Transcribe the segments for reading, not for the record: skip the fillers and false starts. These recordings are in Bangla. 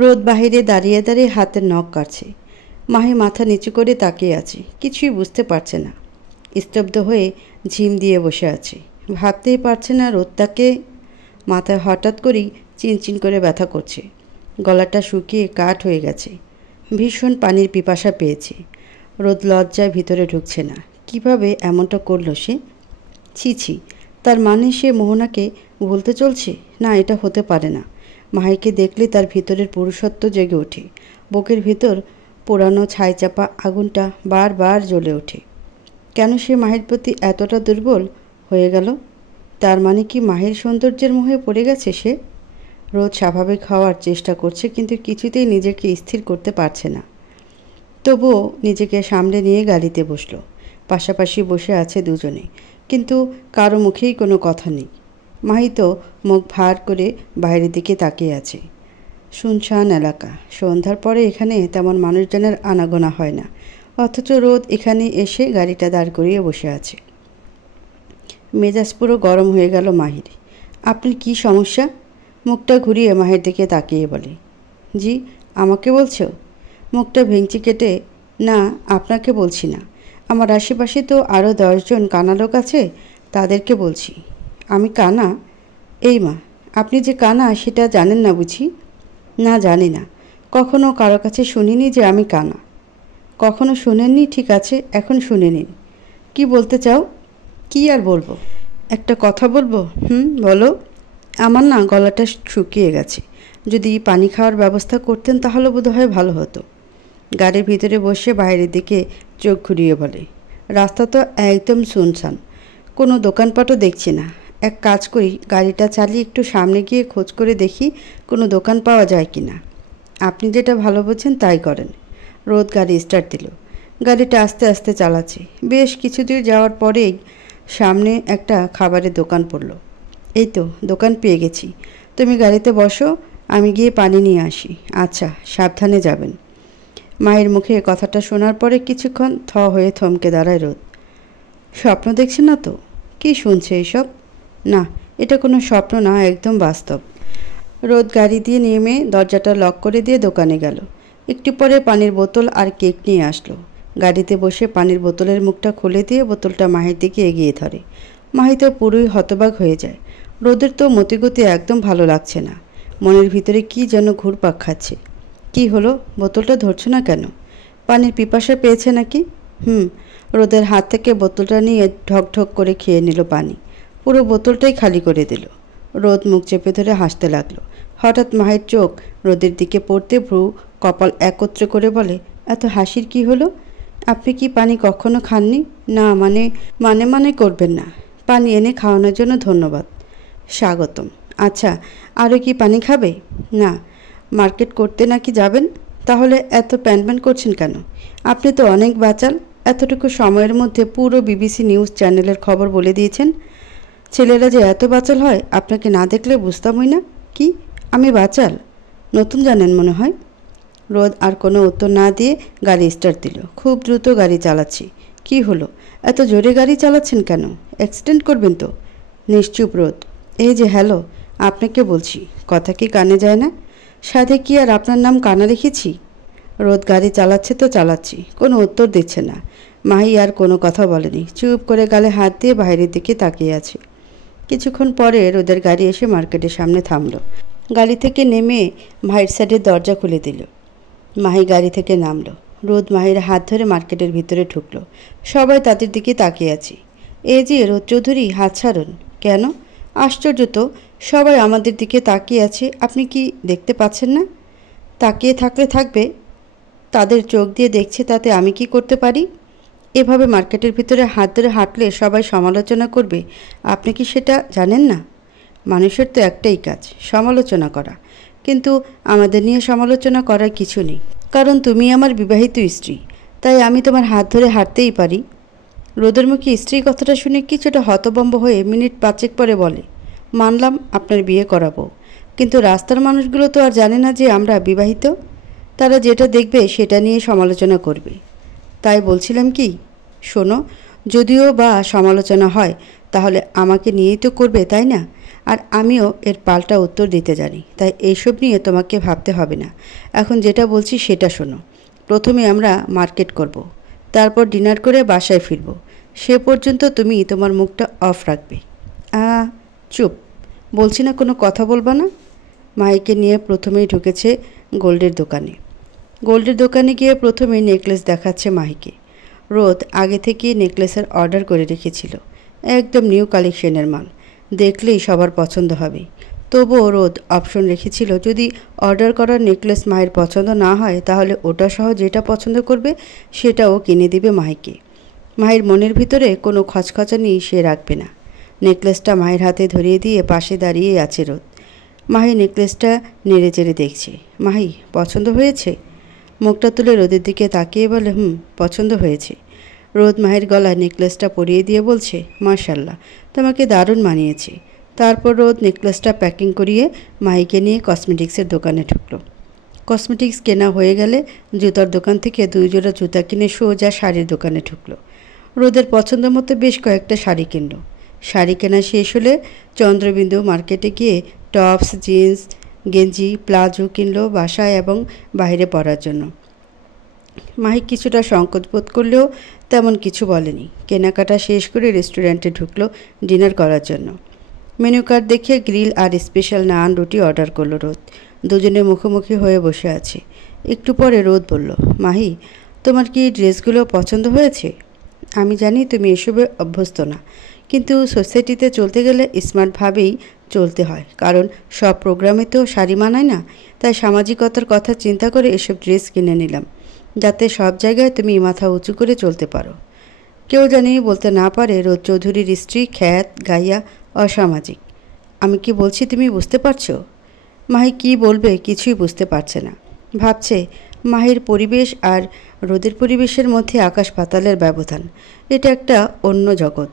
রোদ বাহিরে দাঁড়িয়ে দাঁড়িয়ে হাতের নখ কাটছে। মাহি মাথা নিচু করে তাকিয়ে আছে, কিছুই বুঝতে পারছে না। স্তব্ধ হয়ে ঝিম দিয়ে বসে আছে, ভাবতেই পারছে না রোদটাকে। মাথায় হঠাৎ করেই চিনচিন করে ব্যথা করছে, গলাটা শুকিয়ে কাঠ হয়ে গেছে। ভীষণ পানির পিপাসা পেয়েছে। রোদ লজ্জায় ভিতরে ঢুকছে না। কিভাবে এমনটা করলো সে? ছি ছি, তার মানে সে মোহনাকে ভুলতে চলছে? না, এটা হতে পারে না। মাহিকে দেখলে তার ভিতরের পুরুষত্ব জেগে ওঠে। বুকের ভিতর পোড়ানো ছাইচাপা আগুনটা বারবার জ্বলে ওঠে। কেন সে মাহির প্রতি এতটা দুর্বল হয়ে গেল? তার মানে কি মাহির সৌন্দর্যের মোহে পড়ে গেছে সে? রোদ স্বাভাবিক হওয়ার চেষ্টা করছে, কিন্তু কিছুতেই নিজেকে স্থির করতে পারছে না। তবুও নিজেকে সামলে নিয়ে গাড়িতে বসলো। পাশাপাশি বসে আছে দুজনে, কিন্তু কারো মুখেই কোনো কথা নেই। মাহি তো মুখ ভার করে বাইরের দিকে তাকিয়ে আছে। শুনশান এলাকা, সন্ধ্যার পরে এখানে তেমন মানুষজনের আনাগোনা হয় না, অথচ রোদ এখানে এসে গাড়িটা দাঁড় করিয়ে বসে আছে। মেজাজ পুরো গরম হয়ে গেল মাহির। আপনার কি সমস্যা? মুখটা ঘুরিয়ে মাহির দিকে তাকিয়ে বলে। জি, আমাকে বলছো? মুখটা ভেঙচি কেটে, না, আপনাকে বলছি না, আমার আশেপাশে তো আরও 10 জন কানা লোক আছে, তাদেরকে বলছি। আমি কানা? এই মা, আপনি যে কানা সেটা জানেন না বুঝি? না, জানি না, কখনো কারো কাছে শুনিনি যে আমি কানা। কখনো শুনেননি? ঠিক আছে, এখন শুনে নিন। কি বলতে চাও? কি আর বলবো, একটা কথা বলবো। বলো। আমার না গলাটা শুকিয়ে গেছে, যদি পানি খাওয়ার ব্যবস্থা করতেন তাহলে বোধহয় ভালো হতো। গাড়ির ভিতরে বসে বাইরের দিকে চোখ ঘুরিয়ে বলে। রাস্তা তো একদম শুনশান, কোনো দোকানপাটও দেখছি না। এক কাজ করি, গাড়িটা চালিয়ে একটু সামনে গিয়ে খোঁজ করে দেখি কোনো দোকান পাওয়া যায় কি না। আপনি যেটা ভালো বোঝেন তাই করেন। রোদ গাড়ি স্টার্ট দিল। গাড়িটা আস্তে আস্তে চালাচ্ছে। বেশ কিছু দূর যাওয়ার পরেই সামনে একটা খাবারের দোকান পড়ল। এই তো দোকান পেয়ে গেছি, তুমি গাড়িতে বসো, আমি গিয়ে পানি নিয়ে আসি। আচ্ছা, সাবধানে যাবেন। মায়ের মুখে কথাটা শোনার পরে কিছুক্ষণ হয়ে থমকে দাঁড়ায় রোদ। স্বপ্ন দেখছে না তো? কি শুনছে এইসব? না, এটা কোনো স্বপ্ন না, একদম বাস্তব। রোদ গাড়ি দিয়ে নেমে দরজাটা লক করে দিয়ে দোকানে গেল। একটু পরে পানির বোতল আর কেক নিয়ে আসলো। গাড়িতে বসে পানির বোতলের মুখটা খুলে দিয়ে বোতলটা মাহির দিকে এগিয়ে ধরে। মাহি তো পুরোই হতবাক হয়ে যায়। রোদের তো মতিগতি একদম ভালো লাগছে না। মনের ভিতরে কি যেন ঘুরপাক খাচ্ছে। কি হলো, বোতলটা ধরছো না কেন? পানির পিপাসা পেয়েছে নাকি? রোদের হাত থেকে বোতলটা নিয়ে ঢকঢক করে খেয়ে নিল পানি। পুরো বোতলটাই খালি করে দিল। রোদ মুখ চেপে ধরে হাসতে লাগলো। হঠাৎ মাহির চোখ রোদের দিকে পড়তে ভ্রু কপাল একত্রে করে বলে, এত হাসির কি হলো? আপনি কি পানি কখনো খাননি? না, মানে করবেন না। পানি এনে খাওয়ানোর জন্য ধন্যবাদ, স্বাগতম। আচ্ছা, আরও কি পানি খাবে? না। মার্কেট করতে নাকি যাবেন? তাহলে এত প্যান করছেন কেন? আপনি তো অনেক বাচাল, এতটুকু সময়ের মধ্যে পুরো বিবিসি নিউজ চ্যানেলের খবর বলে দিয়েছেন। ছেলেরা যে এত বাচাল হয় আপনাকে না দেখলে বুঝতামই না। কি, আমি বাচাল? নতুন জানেন মনে হয়। রোদ আর কোনো উত্তর না দিয়ে গাড়ি স্টার্ট দিল। খুব দ্রুত গাড়ি চালাচ্ছি। কি হলো, এত জোরে গাড়ি চালাচ্ছেন কেন? অ্যাক্সিডেন্ট করবেন তো? নিশ্চুপ রোদ। এই যে হ্যালো, আপনাকে বলছি, কথা কি কানে যায় না? সাথে কি আর আপনার নাম কানা রেখেছি? রোদ গাড়ি চালাচ্ছে তো চালাচ্ছি, কোনো উত্তর দিচ্ছে না। মাহি আর কোনো কথা বলেনি, চুপ করে গালে হাত দিয়ে বাইরের দিকে তাকিয়ে আছে। কিছুক্ষণ পরে রোদের গাড়ি এসে মার্কেটের সামনে থামলো। গাড়ি থেকে নেমে ভাইয়ের সাইডের দরজা খুলে দিল। মাহি গাড়ি থেকে নামলো। রোদ মাহির হাত ধরে মার্কেটের ভিতরে ঢুকলো। সবাই তাদের দিকে তাকিয়ে আছে। এই যে রোদ চৌধুরী, হাত ছাড়ুন। কেন? আশ্চর্য তো, সবাই আমাদের দিকে তাকিয়ে আছে, আপনি কি দেখতে পাচ্ছেন না? তাকিয়ে থাকলে থাকবে, তাদের চোখ দিয়ে দেখছে, তাতে আমি কি করতে পারি? এভাবে মার্কেটের ভিতরে হাত ধরে হাঁটলে সবাই সমালোচনা করবে, আপনি কি সেটা জানেন না? মানুষের তো একটাই কাজ, সমালোচনা করা। কিন্তু আমাদের নিয়ে সমালোচনা করার কিছু নেই, কারণ তুমি আমার বিবাহিত স্ত্রী, তাই আমি তোমার হাত ধরে হাঁটতেই পারি। রোদের মুখে স্ত্রী কথাটা শুনে কিছুটা হতভম্ব হয়ে মিনিট 5 পরে বলে, মানলাম আপনার বিয়ে করাবো, কিন্তু রাস্তার মানুষগুলো তো আর জানে না যে আমরা বিবাহিত। তারা যেটা দেখবে সেটা নিয়ে সমালোচনা করবে। তাই বলছিলাম কি, শোনো, যদিও বা সমালোচনা হয় তাহলে আমাকে নিয়েই তো করবে, তাই না? আর আমিও এর পাল্টা উত্তর দিতে জানি, তাই এইসব নিয়ে তোমাকে ভাবতে হবে না। এখন যেটা বলছি সেটা শোনো। প্রথমে আমরা মার্কেট করব, তারপর ডিনার করে বাসায় ফিরব। সে পর্যন্ত তুমি তোমার মুখটা অফ রাখবে। চুপ, বলছি না কোনো কথা বলবা না। মাহিকে নিয়ে প্রথমেই ঢুকেছে গোল্ডের দোকানে। গোল্ডের দোকানে গিয়ে প্রথমে নেকলেস দেখাচ্ছে মাহিকে। রোদ আগে থেকেই নেকলেসের অর্ডার করে রেখেছিল, একদম নিউ কালেকশনের মাল, দেখলেই সবার পছন্দ হবে। তবুও রোদ অপশন রেখেছিল যদি অর্ডার করার নেকলেস মায়ের পছন্দ না হয় তাহলে ওটা সহ যেটা পছন্দ করবে সেটাও কিনে দিবে মাহিকে। মায়ের মনের ভিতরে কোনো খচখচানি সে রাখবে না। নেকলেসটা মায়ের হাতে ধরিয়ে দিয়ে পাশে দাঁড়িয়ে আছে রোদ। মাহি নেকলেসটা নেড়ে চেড়ে দেখছে। মাহি, পছন্দ হয়েছে? মুখটা তুলে রোদের দিকে তাকিয়ে বলে, পছন্দ হয়েছে। রোদ মাহির গলায় নেকলেসটা পরিয়ে দিয়ে বলছে, মাশাল্লাহ, তোমাকে দারুণ মানিয়েছে। তারপর রোদ নেকলেসটা প্যাকিং করিয়ে মাহিকে নিয়ে কসমেটিক্সের দোকানে ঢুকলো। কসমেটিক্স কেনা হয়ে গেলে জুতার দোকান থেকে 2 জোড়া জুতা কিনে সোজা শাড়ির দোকানে ঢুকলো। রোদের পছন্দ মতো বেশ কয়েকটা শাড়ি কিনলো। শাড়ি কেনা শেষ হলে চন্দ্রবিন্দু মার্কেটে গিয়ে টপস, জিন্স, গেঞ্জি, প্লাজো কিনলো বাসায় এবং বাইরে পরার জন্য। মাহি কিছুটা সংকোচ বোধ করলেও তেমন কিছু বলেনি। কেনাকাটা শেষ করে রেস্টুরেন্টে ঢুকলো ডিনার করার জন্য। মেনু কার্ড দেখে গ্রিল আর স্পেশাল নান রুটি অর্ডার করলো রোদ। দুজনে মুখোমুখি হয়ে বসে আছে। একটু পরে রোদ বলল, মাহি, তোমার কি ড্রেসগুলো পছন্দ হয়েছে? আমি জানি তুমি এসবে অভ্যস্ত না, কিন্তু সোসাইটিতে চলতে গেলে স্মার্টভাবেই চলতে হয়, কারণ সব প্রোগ্রামে তো শাড়ি মানায় না। তাই সামাজিকতার কথা চিন্তা করে এসব ড্রেস কিনে নিলাম, যাতে সব জায়গায় তুমি মাথা উঁচু করে চলতে পারো। কেউ জানি বলতে না পারে রোদ চৌধুরীর স্ত্রী খ্যাত গাইয়া অসামাজিক। আমি কি বলছি তুমি বুঝতে পারছো? মাহি কি বলবে কিছুই বুঝতে পারছে না। ভাবছে মাহির পরিবেশ আর রোদের পরিবেশের মধ্যে আকাশ পাতালের ব্যবধান। এটা একটা অন্য জগৎ,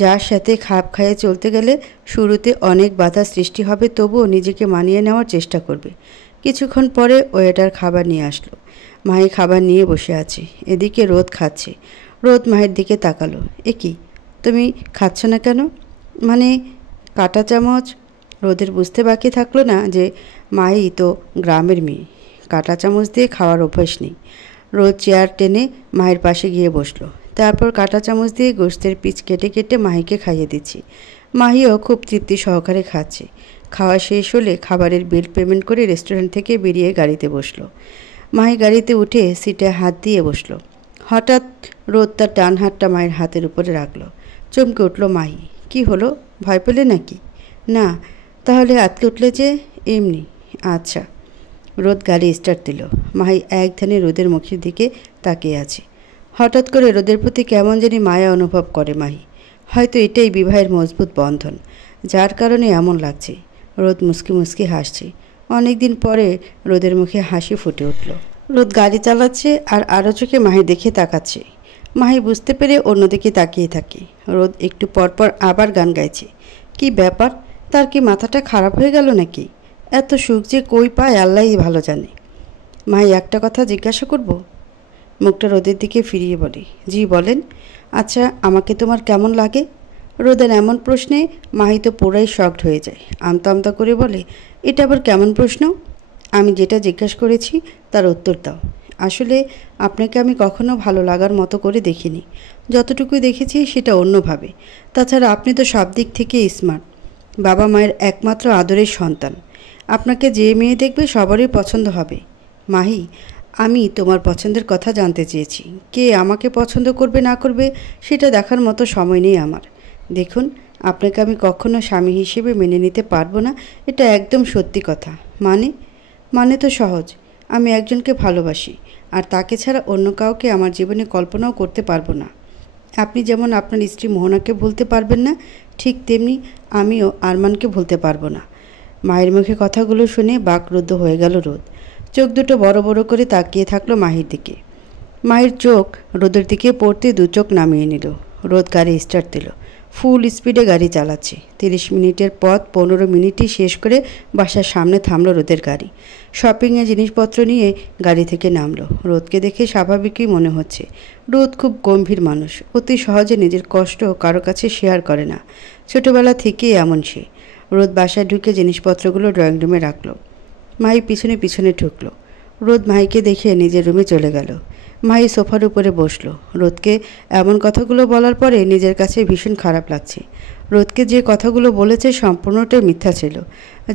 যার সাথে খাপ খাইয়ে চলতে গেলে শুরুতে অনেক বাধা সৃষ্টি হবে, তবুও নিজেকে মানিয়ে নেওয়ার চেষ্টা করবে। কিছুক্ষণ পরে ওয়েটার খাবার নিয়ে আসলো। মাহি খাবার নিয়ে বসে আছে, এদিকে রোদ খাচ্ছে। রোদ মাহির দিকে তাকালো। এ কি, তুমি খাচ্ছ না কেন? মানে কাঁটা চামচ? রোদের বুঝতে বাকি থাকলো না যে মাহি তো গ্রামের মেয়ে, কাঁটা চামচ দিয়ে খাওয়ার অভ্যাস নেই। রোদ চেয়ার টেনে মায়ের পাশে গিয়ে বসলো। তারপর কাঁটা চামচ দিয়ে গোশতের পিস কেটে কেটে মাহিকে খাইয়ে দিচ্ছি। মাহিও খুব তৃপ্তি সহকারে খাচ্ছে। খাওয়া শেষ হলে খাবারের বিল পেমেন্ট করে রেস্টুরেন্ট থেকে বেরিয়ে গাড়িতে বসলো। মাহি গাড়িতে উঠে সিটে হাত দিয়ে বসলো। হঠাৎ রোদ তার ডান হাতটা মায়ের হাতের উপরে রাখলো। চমকে উঠল মাহি। কি হলো, ভয় পেলে নাকি? না। তাহলে আটকে উঠলে যে? এমনি। আচ্ছা। রোদ গাড়ি স্টার্ট দিল। মাহি এক ধ্যানে রোদের মুখের দিকে তাকিয়ে আছে। হঠাৎ করে রোদের প্রতি কেমন জানি মায়া অনুভব করে মাহি। হয়তো এটাই বিবাহের মজবুত বন্ধন, যার কারণে এমন লাগছে। রোদ মুচকি মুচকি হাসছে। অনেক দিন পরে রোদের মুখে হাসি ফুটে উঠল। রোদ গাড়ি চালাচ্ছে আর আরও চোখে মাহি দেখে তাকাচ্ছে। মাহি বুঝতে পেরে অন্যদিকে তাকিয়ে থাকে। রোদ একটু পরপর আবার গান গাইছে। কি ব্যাপার, তার কি মাথাটা খারাপ হয়ে গেল নাকি? এত সুখ যে কই পায় আল্লাহই ভালো জানে। মাহি একটা কথা জিজ্ঞাসা করব? মুখটা রোদের দিকে ফিরিয়ে বলে, জি বলেন। আচ্ছা, আমাকে তোমার কেমন লাগে? রোদের এমন প্রশ্নে মাহি তো পুরাই শকড হয়ে যায়। আমতা আমতা করে বলে, এটা আবার কেমন প্রশ্ন? আমি যেটা জিজ্ঞাসা করেছি তার উত্তর দাও। আসলে আপনাকে আমি কখনো ভালো লাগার মতো করে দেখিনি। যতটুকু দেখেছি সেটা অন্যভাবে। তাছাড়া আপনি তো সব দিক থেকে স্মার্ট, বাবা মায়ের একমাত্র আদরের সন্তান। আপনাকে যে মেয়ে দেখবে সবারই পছন্দ হবে। মাহি, আমি তোমার পছন্দের কথা জানতে চেয়েছি। কে আমাকে পছন্দ করবে না করবে সেটা দেখার মতো সময় নেই আমার। দেখুন, আপনাকে আমি কখনো স্বামী হিসেবে মেনে নিতে পারবো না, এটা একদম সত্যি কথা। মানে তো সহজ। আমি একজনকে ভালোবাসি, আর তাকে ছাড়া অন্য কাউকে আমার জীবনে কল্পনাও করতে পারবো না। আপনি যেমন আপনার স্ত্রী মোহনাকে ভুলতে পারবেন না, ঠিক তেমনি আমিও আরমানকে ভুলতে পারবো না। মায়ের মুখে কথাগুলো শুনে বাকরুদ্ধ হয়ে গেল রোদ। চোখ দুটো বড় বড় করে তাকিয়ে থাকলো মাহির দিকে। মায়ের চোখ রোদের দিকে পড়তে 2 চোখ নামিয়ে নিল। রোদ গাড়ি স্টার্ট দিল। ফুল স্পিডে গাড়ি চালাচ্ছে। 30 মিনিটের পথ 15 মিনিটই শেষ করে বাসার সামনে থামলো রোদের গাড়ি। শপিংয়ের জিনিসপত্র নিয়ে গাড়ি থেকে নামলো। রোদকে দেখে স্বাভাবিকই মনে হচ্ছে। রোদ খুব গম্ভীর মানুষ, অতি সহজে নিজের কষ্ট কারো কাছে শেয়ার করে না। ছোটবেলা থেকেই এমন সে। রোদ বাসায় ঢুকে জিনিসপত্রগুলো ড্রয়িং রুমে রাখলো। মাহি পিছনে পিছনে ঢুকলো। রোদ মাহিকে দেখে নিজের রুমে চলে গেল। মাহি সোফার উপরে বসলো। রোদকে এমন কথাগুলো বলার পরে নিজের কাছে ভীষণ খারাপ লাগছে। রোদকে যে কথাগুলো বলেছে সম্পূর্ণটাই মিথ্যা ছিল।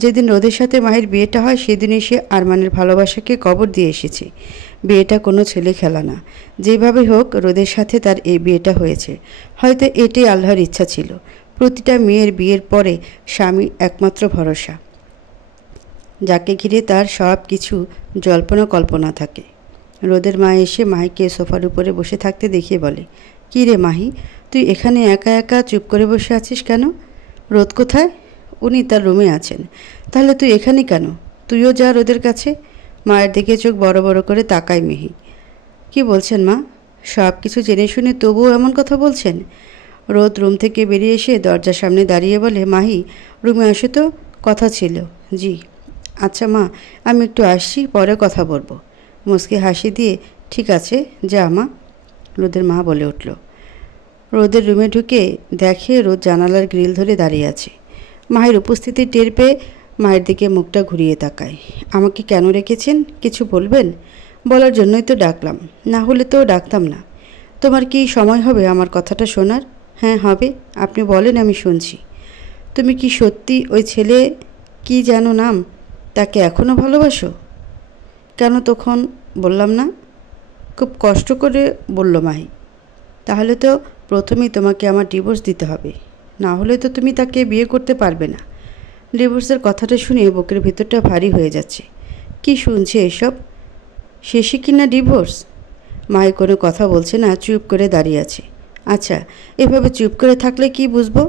যেদিন রোদের সাথে মাহির বিয়েটা হয় সেদিনই সে আরমানের ভালোবাসাকে কবর দিয়ে এসেছে। বিয়েটা কোনো ছেলে খেলা না। যেভাবে হোক রোদের সাথে তার এই বিয়েটা হয়েছে। হয়তো এটাই আল্লাহর ইচ্ছা ছিল। প্রতিটা মেয়ের বিয়ের পরে স্বামী একমাত্র ভরসা, যাকে ঘিরে তার সব কিছু জল্পনা কল্পনা থাকে। রোদের মা এসে মাহিকে সোফার উপরে বসে থাকতে দেখিয়ে বলে, কী রে মাহি, তুই এখানে একা একা চুপ করে বসে আছিস কেন? রোদ কোথায়? উনি তার রুমে আছেন। তাহলে তুই এখানে কেন? তুইও যা রোদের কাছে। মায়ের দিকে চোখ বড় বড় করে তাকায় মিহি। কি বলছেন মা? সব কিছু জেনে শুনে তবুও এমন কথা বলছেন? রোদ রুম থেকে বেরিয়ে এসে দরজার সামনে দাঁড়িয়ে বলে, মাহি রুমে আসো তো, কথা ছিল। জি আচ্ছা মা, আমি একটু আসছি, পরে কথা বলবো। মুচকি হাসি দিয়ে ঠিক আছে যা মা, রোদের মা বলে উঠল। রোদের রুমে ঢুকে দেখে রোদ জানালার গ্রিল ধরে দাঁড়িয়ে আছে। মায়ের উপস্থিতি টের পেয়ে মায়ের দিকে মুখটা ঘুরিয়ে তাকায়। আমাকে কেন রেখেছেন কিছু বলবেন? বলার জন্যই তো ডাকলাম, না হলে তো ডাকতাম না। তোমার কি সময় হবে আমার কথাটা শোনার? হ্যাঁ হবে, আপনি বলেন আমি শুনছি। তুমি কি সত্যি ওই ছেলে, কি যেন নাম, তাকে এখনও ভালোবাসো? কেন তখন বললাম না? খুব কষ্ট করে বলল মাহি। তাহলে তো প্রথমেই তোমাকে আমার ডিভোর্স দিতে হবে, না হলে তো তুমি তাকে বিয়ে করতে পারবে না। ডিভোর্সের কথাটা শুনে বুকের ভিতরটা ভারী হয়ে যাচ্ছে। কি শুনছে এসব? শেষে কি না ডিভোর্স? মাহি কোনো কথা বলছে না, চুপ করে দাঁড়িয়ে আছে। আচ্ছা, এভাবে চুপ করে থাকলে কি বুঝবো?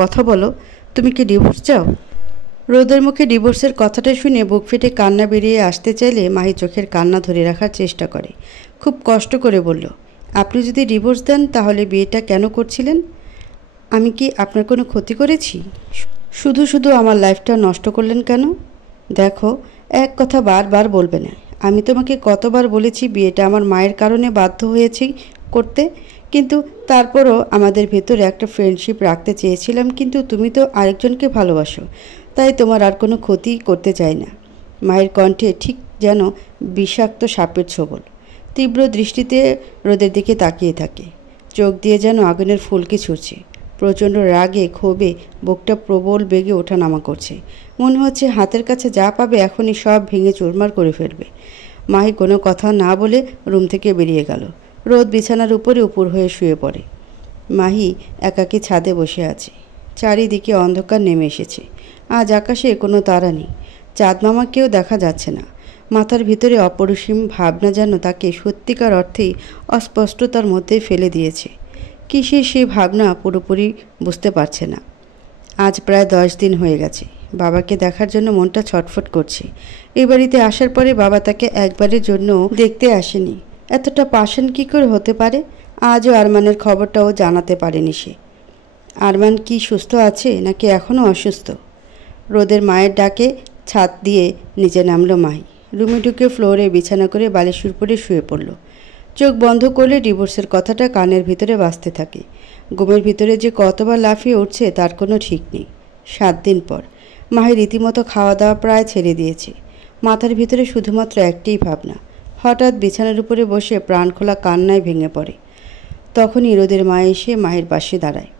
কথা বলো, তুমি কি ডিভোর্স চাও? রোদের মুখে ডিভোর্সের কথাটা শুনে বুক ফেটে কান্না বেরিয়ে আসতে চাইলে মাহি চোখের কান্না ধরে রাখার চেষ্টা করে। খুব কষ্ট করে বলল, আপনি যদি ডিভোর্স দেন তাহলে বিয়েটা কেন করছিলেন? আমি কি আপনার কোনো ক্ষতি করেছি? শুধু শুধু আমার লাইফটা নষ্ট করলেন কেন? দেখো, এক কথা বারবার বলবে না। আমি তোমাকে কতবার বলেছি বিয়েটা আমার মায়ের কারণে বাধ্য হয়েছি করতে, কিন্তু তারপরও আমাদের ভেতরে একটা ফ্রেন্ডশিপ রাখতে চেয়েছিলাম, কিন্তু তুমি তো আরেকজনকে ভালোবাসো, তাই তোমার আর কোনো ক্ষতি করতে চাই না। মায়ের কণ্ঠে ঠিক যেন বিষাক্ত সাপের ছোবল। তীব্র দৃষ্টিতে রোদের দিকে তাকিয়ে থাকে। চোখ দিয়ে যেন আগুনের ফুলকি ছুটছে। প্রচণ্ড রাগে ক্ষোভে বুকটা প্রবল বেগে ওঠানামা করছে। মনে হচ্ছে হাতের কাছে যা পাবে এখনই সব ভেঙে চুরমার করে ফেলবে। মাহি কোনো কথা না বলে রুম থেকে বেরিয়ে গেল। রোদ বিছানার উপরে উপর হয়ে শুয়ে পড়ে। মাহি একাকী ছাদে বসে আছে। চারিদিকে অন্ধকার নেমে এসেছে। আজ আকাশে কোনো তারা নেই। চাঁদ মামাকেও দেখা যাচ্ছে না। মাথার ভিতরে অপরিসীম ভাবনা যেন তাকে সত্যিকার অর্থেই অস্পষ্টতার মধ্যে ফেলে দিয়েছে। কিসের সেই ভাবনা পুরোপুরি বুঝতে পারছে না। আজ প্রায় 10 দিন হয়ে গেছে। বাবাকে দেখার জন্য মনটা ছটফট করছে। এই বাড়িতে আসার পরে বাবা তাকে একবারের জন্য দেখতে আসেনি। এতটা পাষাণ কী করে হতে পারে? আজও আরমানের খবরটাও জানাতে পারেনি সে। আরমান কি সুস্থ আছে নাকি এখনও অসুস্থ? রোদের মায়ের ডাকে ছাদ দিয়ে নিচে নামলো মাহি। রুমে ঢুকে ফ্লোরে বিছানা করে বালিশের উপরে শুয়ে পড়ল। চোখ বন্ধ করলে ডিভোর্সের কথাটা কানের ভিতরে বাজতে থাকে। ঘুমের ভিতরে যে কতবার লাফিয়ে উঠছে তার কোনো ঠিক নেই। 7 দিন পর মাহি রীতিমতো খাওয়া দাওয়া প্রায় ছেড়ে দিয়েছে। মাথার ভিতরে শুধুমাত্র একটিই ভাবনা। হঠাৎ বিছানার উপরে বসে প্রাণখোলা কান্নায় ভেঙে পড়ে। তখনই রোদের মা এসে মাহির পাশে দাঁড়ায়।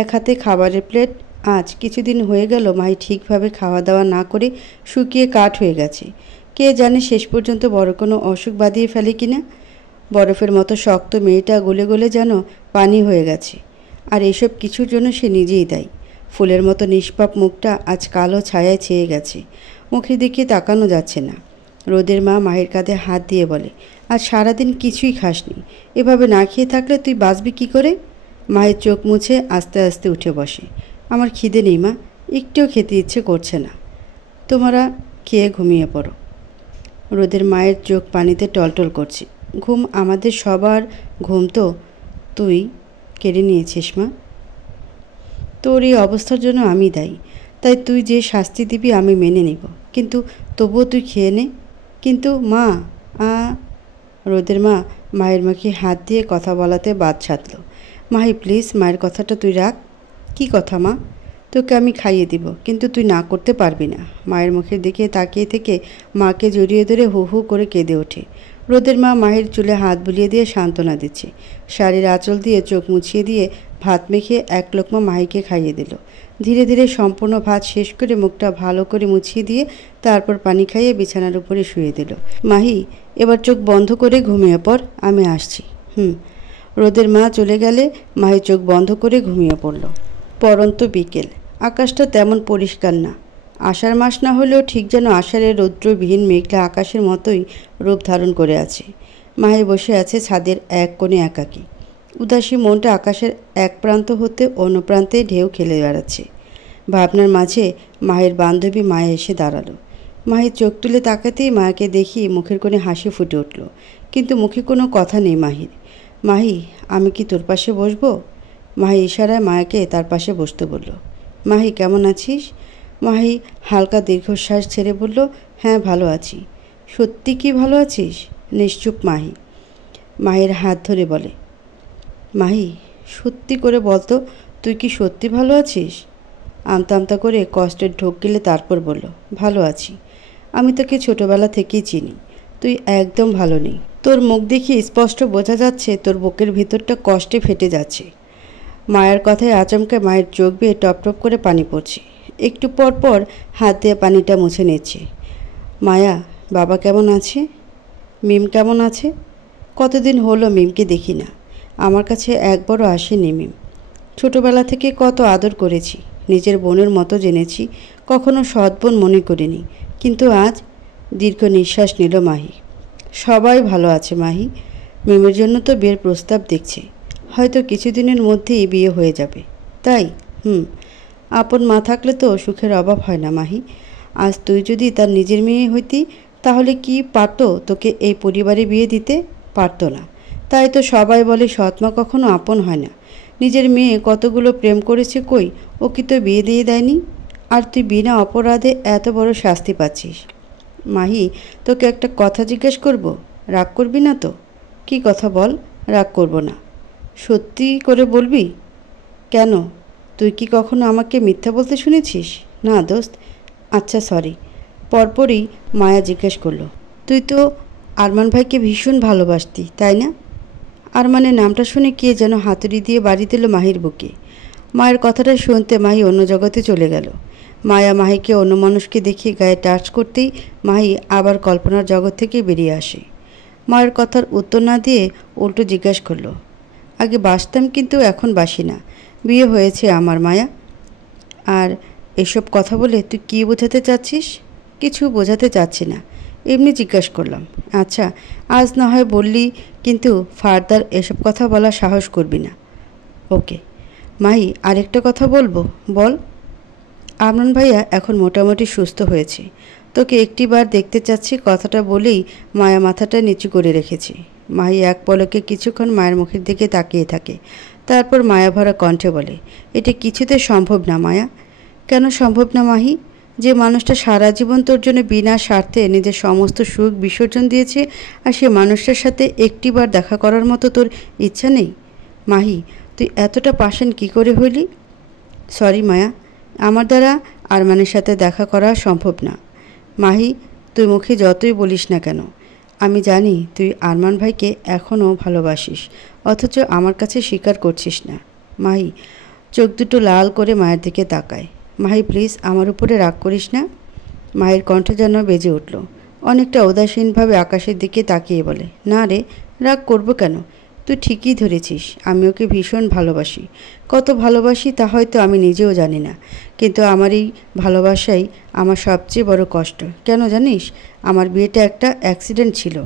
এক হাতে খাবারের প্লেট। আজ কিছুদিন হয়ে গেল মাহি ঠিকভাবে খাওয়া দাওয়া না করে শুকিয়ে কাঠ হয়ে গেছে। কে জানে শেষ পর্যন্ত বড় কোনো অসুখ বাঁধিয়ে ফেলে কিনা। বরফের মতো শক্ত মেয়েটা গলে গলে যেন পানি হয়ে গেছে। আর এসব কিছুর জন্য সে নিজেই দায়ী। ফুলের মতো নিষ্পাপ মুখটা আজ কালো ছায়ায় ছেয়ে গেছে। মুখের দিকে তাকানো যাচ্ছে না। রোদের মা মাহির কাঁধে হাত দিয়ে বলে, আজ সারাদিন কিছুই খাসনি। এভাবে না খেয়ে থাকলে তুই বাঁচবি কী করে? মায়ের চোখ মুছে আস্তে আস্তে উঠে বসে। আমার খিদে নেই মা, একটুও খেতে ইচ্ছে করছে না। তোমরা খেয়ে ঘুমিয়ে পড়ো। রোদের মায়ের চোখ পানিতে টলটল করছে। ঘুম আমাদের সবার ঘুম তো তুই কেড়ে নিয়েছিস মা। তোর এই অবস্থার জন্য আমি দায়ী, তাই তুই যে শাস্তি দিবি আমি মেনে নেব, কিন্তু তবুও তুই খেয়ে নে। কিন্তু মা রোদের মা মায়ের মুখে হাত দিয়ে কথা বলাতে বাদ ছাড়ল। মাহি প্লিজ, মায়ের কথাটা তুই রাখ। কী কথা মা? তোকে আমি খাইয়ে দিব, কিন্তু তুই না করতে পারবি না। মায়ের মুখের দিকে তাকিয়ে থেকে মাকে জড়িয়ে ধরে হু হু করে কেঁদে ওঠে। রোদের মা মাহির চুলে হাত বুলিয়ে দিয়ে সান্ত্বনা দিচ্ছে। শাড়ির আঁচল দিয়ে চোখ মুছিয়ে দিয়ে ভাত মেখে এক লোকমা মাহিকে খাইয়ে দিল। ধীরে ধীরে সম্পূর্ণ ভাত শেষ করে মুখটা ভালো করে মুছিয়ে দিয়ে তারপর পানি খাইয়ে বিছানার উপরে শুয়ে দিল। মাহি, এবার চোখ বন্ধ করে ঘুমিয়ে পড়, আমি আসছি। রোদের মা চলে গেলে মাহি চোখ বন্ধ করে ঘুমিয়ে পড়ল। পরন্ত বিকেল, আকাশটা তেমন পরিষ্কার না। আষাঢ় মাস না হলেও ঠিক যেন আষাঢ়ের রৌদ্রবিহীন মেঘলা আকাশের মতোই রূপ ধারণ করে আছে। মাহি বসে আছে ছাদের এক কোণে একাকী। উদাসী মনটা আকাশের এক প্রান্ত হতে অন্য প্রান্তে ঢেউ খেলে বেড়াচ্ছে। ভাবনার মাঝে মায়ের বান্ধবী মায়া এসে দাঁড়ালো। মাহি চোখ তুলে তাকাতেই মায়াকে দেখি মুখের কোণে হাসি ফুটে উঠল, কিন্তু মুখে কোনো কথা নেই মাহির। মাহি, আমি কি তোর পাশে বসবো? মাহি ইশারায় মায়াকে তার পাশে বসতে বলল। মাহি, কেমন আছিস? মাহি হালকা দীর্ঘশ্বাস ছেড়ে বলল, হ্যাঁ ভালো আছি। সত্যি কি ভালো আছিস? নিশ্চুপ মাহি মাহির হাত ধরে বলে। মাহি, সত্যি করে বলতো, তুই কি সত্যি ভালো আছিস? আমতা আমতা করে কষ্টের ঢোক গেলে তারপর বলল, ভালো আছি। আমি তোকে ছোটবেলা থেকেই চিনি, তুই একদম ভালো নেই। তোর মুখ দেখি স্পষ্ট বোঝা যাচ্ছে তোর বুকের ভিতরটা কষ্টে ফেটে যাচ্ছে। মায়ের কথায় আচমকা মায়ের চোখ বেয়ে টপ টপ করে পানি পড়ছে। একটু পর পর হাত দিয়ে পানিটা মুছে নিচ্ছে। মায়া, বাবা কেমন আছে? মিম কেমন আছে? কতদিন হলো মিমকে দেখি না। আমার কাছে একবারও আসেনি মিম। ছোটবেলা থেকে কত আদর করেছি, নিজের বোনের মতো জেনেছি, কখনো সৎ বোন মনে করিনি, কিন্তু আজ। দীর্ঘ নিঃশ্বাস নিল মাহি। সবাই ভালো আছে মাহি। মিমের জন্য তো বিয়ের প্রস্তাব দেখছে, হয়তো কিছুদিনের মধ্যেই বিয়ে হয়ে যাবে। তাই? আপন মা থাকলে তো সুখের অভাব হয় না মাহি। আজ তুই যদি তার নিজের মেয়ে হইতি, তাহলে কি পারতো তোকে এই পরিবারে বিয়ে দিতে? পারতো না। তাই তো সবাই বলে সৎমা কখনো আপন হয় না। নিজের মেয়ে কতগুলো প্রেম করেছে, কই ও কি তো বিয়ে দিয়ে দেয়নি? আর তুই বিনা অপরাধে এত বড় শাস্তি পাচ্ছিস। মাহি, তোকে একটা কথা জিজ্ঞেস করব, রাগ করবি না তো? কি কথা বল, রাগ করব না। সত্যি করে বলবি? কেন, তুই কি কখনো আমাকে মিথ্যা বলতে শুনেছিস? না দোস্ত। আচ্ছা সরি। পরপরই মায়া জিজ্ঞেস করলো, তুই তো আরমান ভাইকে ভীষণ ভালোবাসতি, তাই না? আরমানের নামটা শুনে কে যেন হাতুড়ি দিয়ে বাড়ি দিল মাহির বুকে। মায়ের কথাটা শুনতে মাহি অন্য জগতে চলে গেল। মায়া মাহিকে অন্য মানুষকে দেখিয়ে গায়ে টাচ করতেই মাহি আবার কল্পনার জগৎ থেকে বেরিয়ে আসে। মায়ের কথার উত্তর না দিয়ে উল্টো জিজ্ঞাসা করলো, আগে বাসতাম কিন্তু এখন বাসি না, বিয়ে হয়েছে আমার মায়া। আর এসব কথা বলে তুই কী বোঝাতে চাচ্ছিস? কিছু বোঝাতে চাচ্ছি না, এমনি জিজ্ঞাসা করলাম। আচ্ছা, আজ না হয় বললি, কিন্তু ফার্দার এসব কথা বলার সাহস করবি না। ওকে। মাহি, আরেকটা কথা বলবো? বল। আরমান ভাইয়া এখন মোটামুটি সুস্থ হয়েছে, তোকে একটিবার দেখতে চাচ্ছি। কথাটা বলেই মায়া মাথাটা নিচু করে রেখেছে। মাহি এক পলকে কিছুক্ষণ মায়ের মুখের দিকে তাকিয়ে থাকে, তারপর মায়াভরা কণ্ঠে বলে, এটা কিছুতে সম্ভব না মায়া। কেন সম্ভব না মাহি? যে মানুষটা সারা জীবন তোর জন্য বিনা স্বার্থে নিজের সমস্ত সুখ বিসর্জন দিয়েছে, আর সে মানুষটার সাথে একটিবার দেখা করার মতো তোর ইচ্ছা নেই? মাহি, তুই এতটা পাষাণ কী করে হইলি? সরি মায়া, আমার দ্বারা আরমানের সাথে দেখা করা সম্ভব না। মাহি, তুই মুখে যতই বলিস না কেন, আমি জানি তুই আরমান ভাইকে এখনও ভালোবাসিস, অথচ আমার কাছে স্বীকার করছিস না। মাহি চোখ দুটো লাল করে মায়ের দিকে তাকায়। মাহি প্লিজ, আমার উপরে রাগ করিস না। মায়ের কণ্ঠ যেন বেজে উঠল। অনেকটা উদাসীনভাবে আকাশের দিকে তাকিয়ে বলে, না রে, রাগ করব কেন? তুই ঠিকই ধরেছিস, আমি ওকে ভীষণ ভালোবাসি। কত ভালোবাসি তা হয়তো আমি নিজেও জানি না, কিন্তু আমার এই ভালোবাসাই আমার সবচেয়ে বড় কষ্ট। কেন জানিস? আমার বিয়েটা একটা অ্যাক্সিডেন্ট ছিল।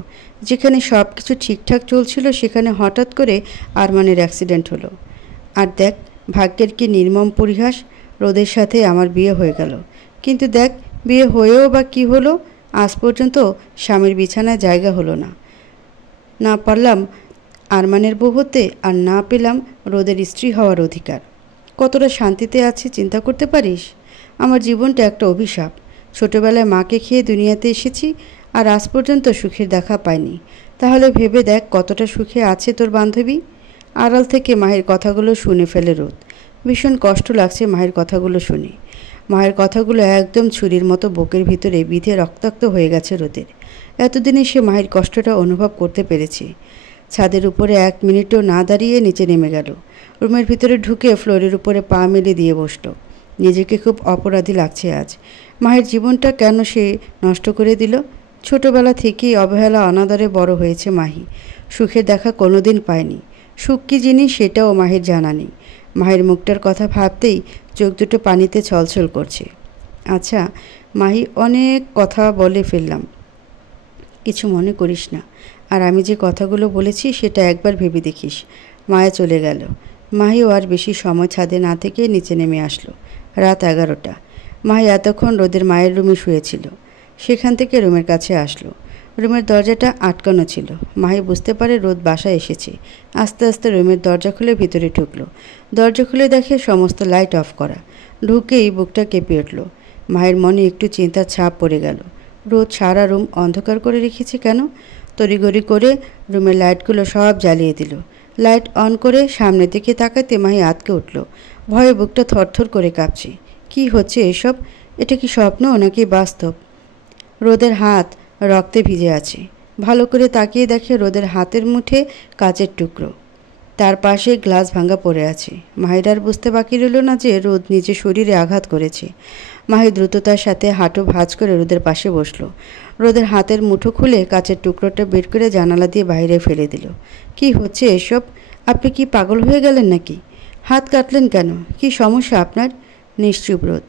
যেখানে সব কিছু ঠিকঠাক চলছিল, সেখানে হঠাৎ করে আরমানের অ্যাক্সিডেন্ট হলো। আর দেখ, ভাগ্যের কি নির্মম পরিহাস, রোদের সাথে আমার বিয়ে হয়ে গেল। কিন্তু দেখ, বিয়ে হয়েও বা কী হলো? আজ পর্যন্ত স্বামীর বিছানায় জায়গা হলো না। না পারলাম আরমানের বউ হতে, আর না পেলাম রোদের স্ত্রী হওয়ার অধিকার। কতটা শান্তিতে আছি চিন্তা করতে পারিস? আমার জীবনটা একটা অভিশাপ। ছোটবেলায় মাকে খেয়ে দুনিয়াতে এসেছি, আর আজ পর্যন্ত সুখের দেখা পাইনি। তাহলে ভেবে দেখ কতটা সুখে আছে তোর বান্ধবী। আড়াল থেকে মায়ের কথাগুলো শুনে ফেলে রোদ। ভীষণ কষ্ট লাগছে মায়ের কথাগুলো শুনে। মায়ের কথাগুলো একদম ছুরির মতো বুকের ভিতরে বিধে রক্তাক্ত হয়ে গেছে রোদের। এতদিনে সে মায়ের কষ্টটা অনুভব করতে পেরেছে। ছাদের উপরে 1 মিনিটও না দাঁড়িয়ে নিচে নেমে গেল। রুমের ভিতরে ঢুকে ফ্লোরের উপরে পা মেলে দিয়ে বসল। নিজেকে খুব অপরাধী লাগছে আজ। মায়ের জীবনটা কেন সে নষ্ট করে দিল? ছোটবেলা থেকেই অবহেলা অনাদরে বড় হয়েছে মাহি। সুখের দেখা কোনোদিন পায়নি। সুখ কী জিনিস সেটাও মাহির জানা নেই। মাহির মুখটার কথা ভাবতেই চোখ দুটো পানিতে ছলছল করছে। আচ্ছা মাহি, অনেক কথা বলে ফেললাম, কিছু মনে করিস না। আর আমি যে কথাগুলো বলেছি সেটা একবার ভেবে দেখিস। মায়া চলে গেল। মাহিও আর বেশি সময় ছাদে না থেকে নিচে নেমে আসলো। রাত 11টা। মাহি এতক্ষণ রোদের মায়ের রুমে শুয়েছিল। সেখান থেকে রুমের কাছে আসলো। রুমের দরজাটা আটকানো ছিল। মাহি বুঝতে পারে রোদ বাসায় এসেছে। আস্তে আস্তে রুমের দরজা খুলে ভিতরে ঢুকলো। দরজা খুলে দেখে সমস্ত লাইট অফ করা। ঢুকেই বুকটা কেঁপে উঠল। মায়ের মনে একটু চিন্তার ছাপ পড়ে গেল। রোদ সারা রুম অন্ধকার করে রেখেছে কেন? তড়িঘড়ি করে রুমের লাইটগুলো সব জ্বালিয়ে দিল। লাইট অন করে সামনের দিকে তাকাতে মাহি আঁতকে উঠল। ভয়ে বুকটা থরথর করে কাঁপছে। কি হচ্ছে এসব? এটা কি স্বপ্ন নাকি বাস্তব? রোদের হাত রক্তে ভিজে আছে। ভালো করে তাকিয়ে দেখে রোদের হাতের মুঠে কাচের টুকরো। তার পাশে গ্লাস ভাঙা পড়ে আছে। মাহির আর বুঝতে বাকি রইল না যে রোদ নিজের শরীরে আঘাত করেছে। মাহি দ্রুততার সাথে হাঁটু ভাঁজ করে রোদের পাশে বসলো। রোদের হাতের মুঠো খুলে কাচের টুকরোটা বের করে জানালা দিয়ে বাইরে ফেলে দিল। কি হচ্ছে এসব? আপনি কি পাগল হয়ে গেলেন নাকি? হাত কাটলেন কেন? কি সমস্যা আপনার? নিশ্চুপ রোদ।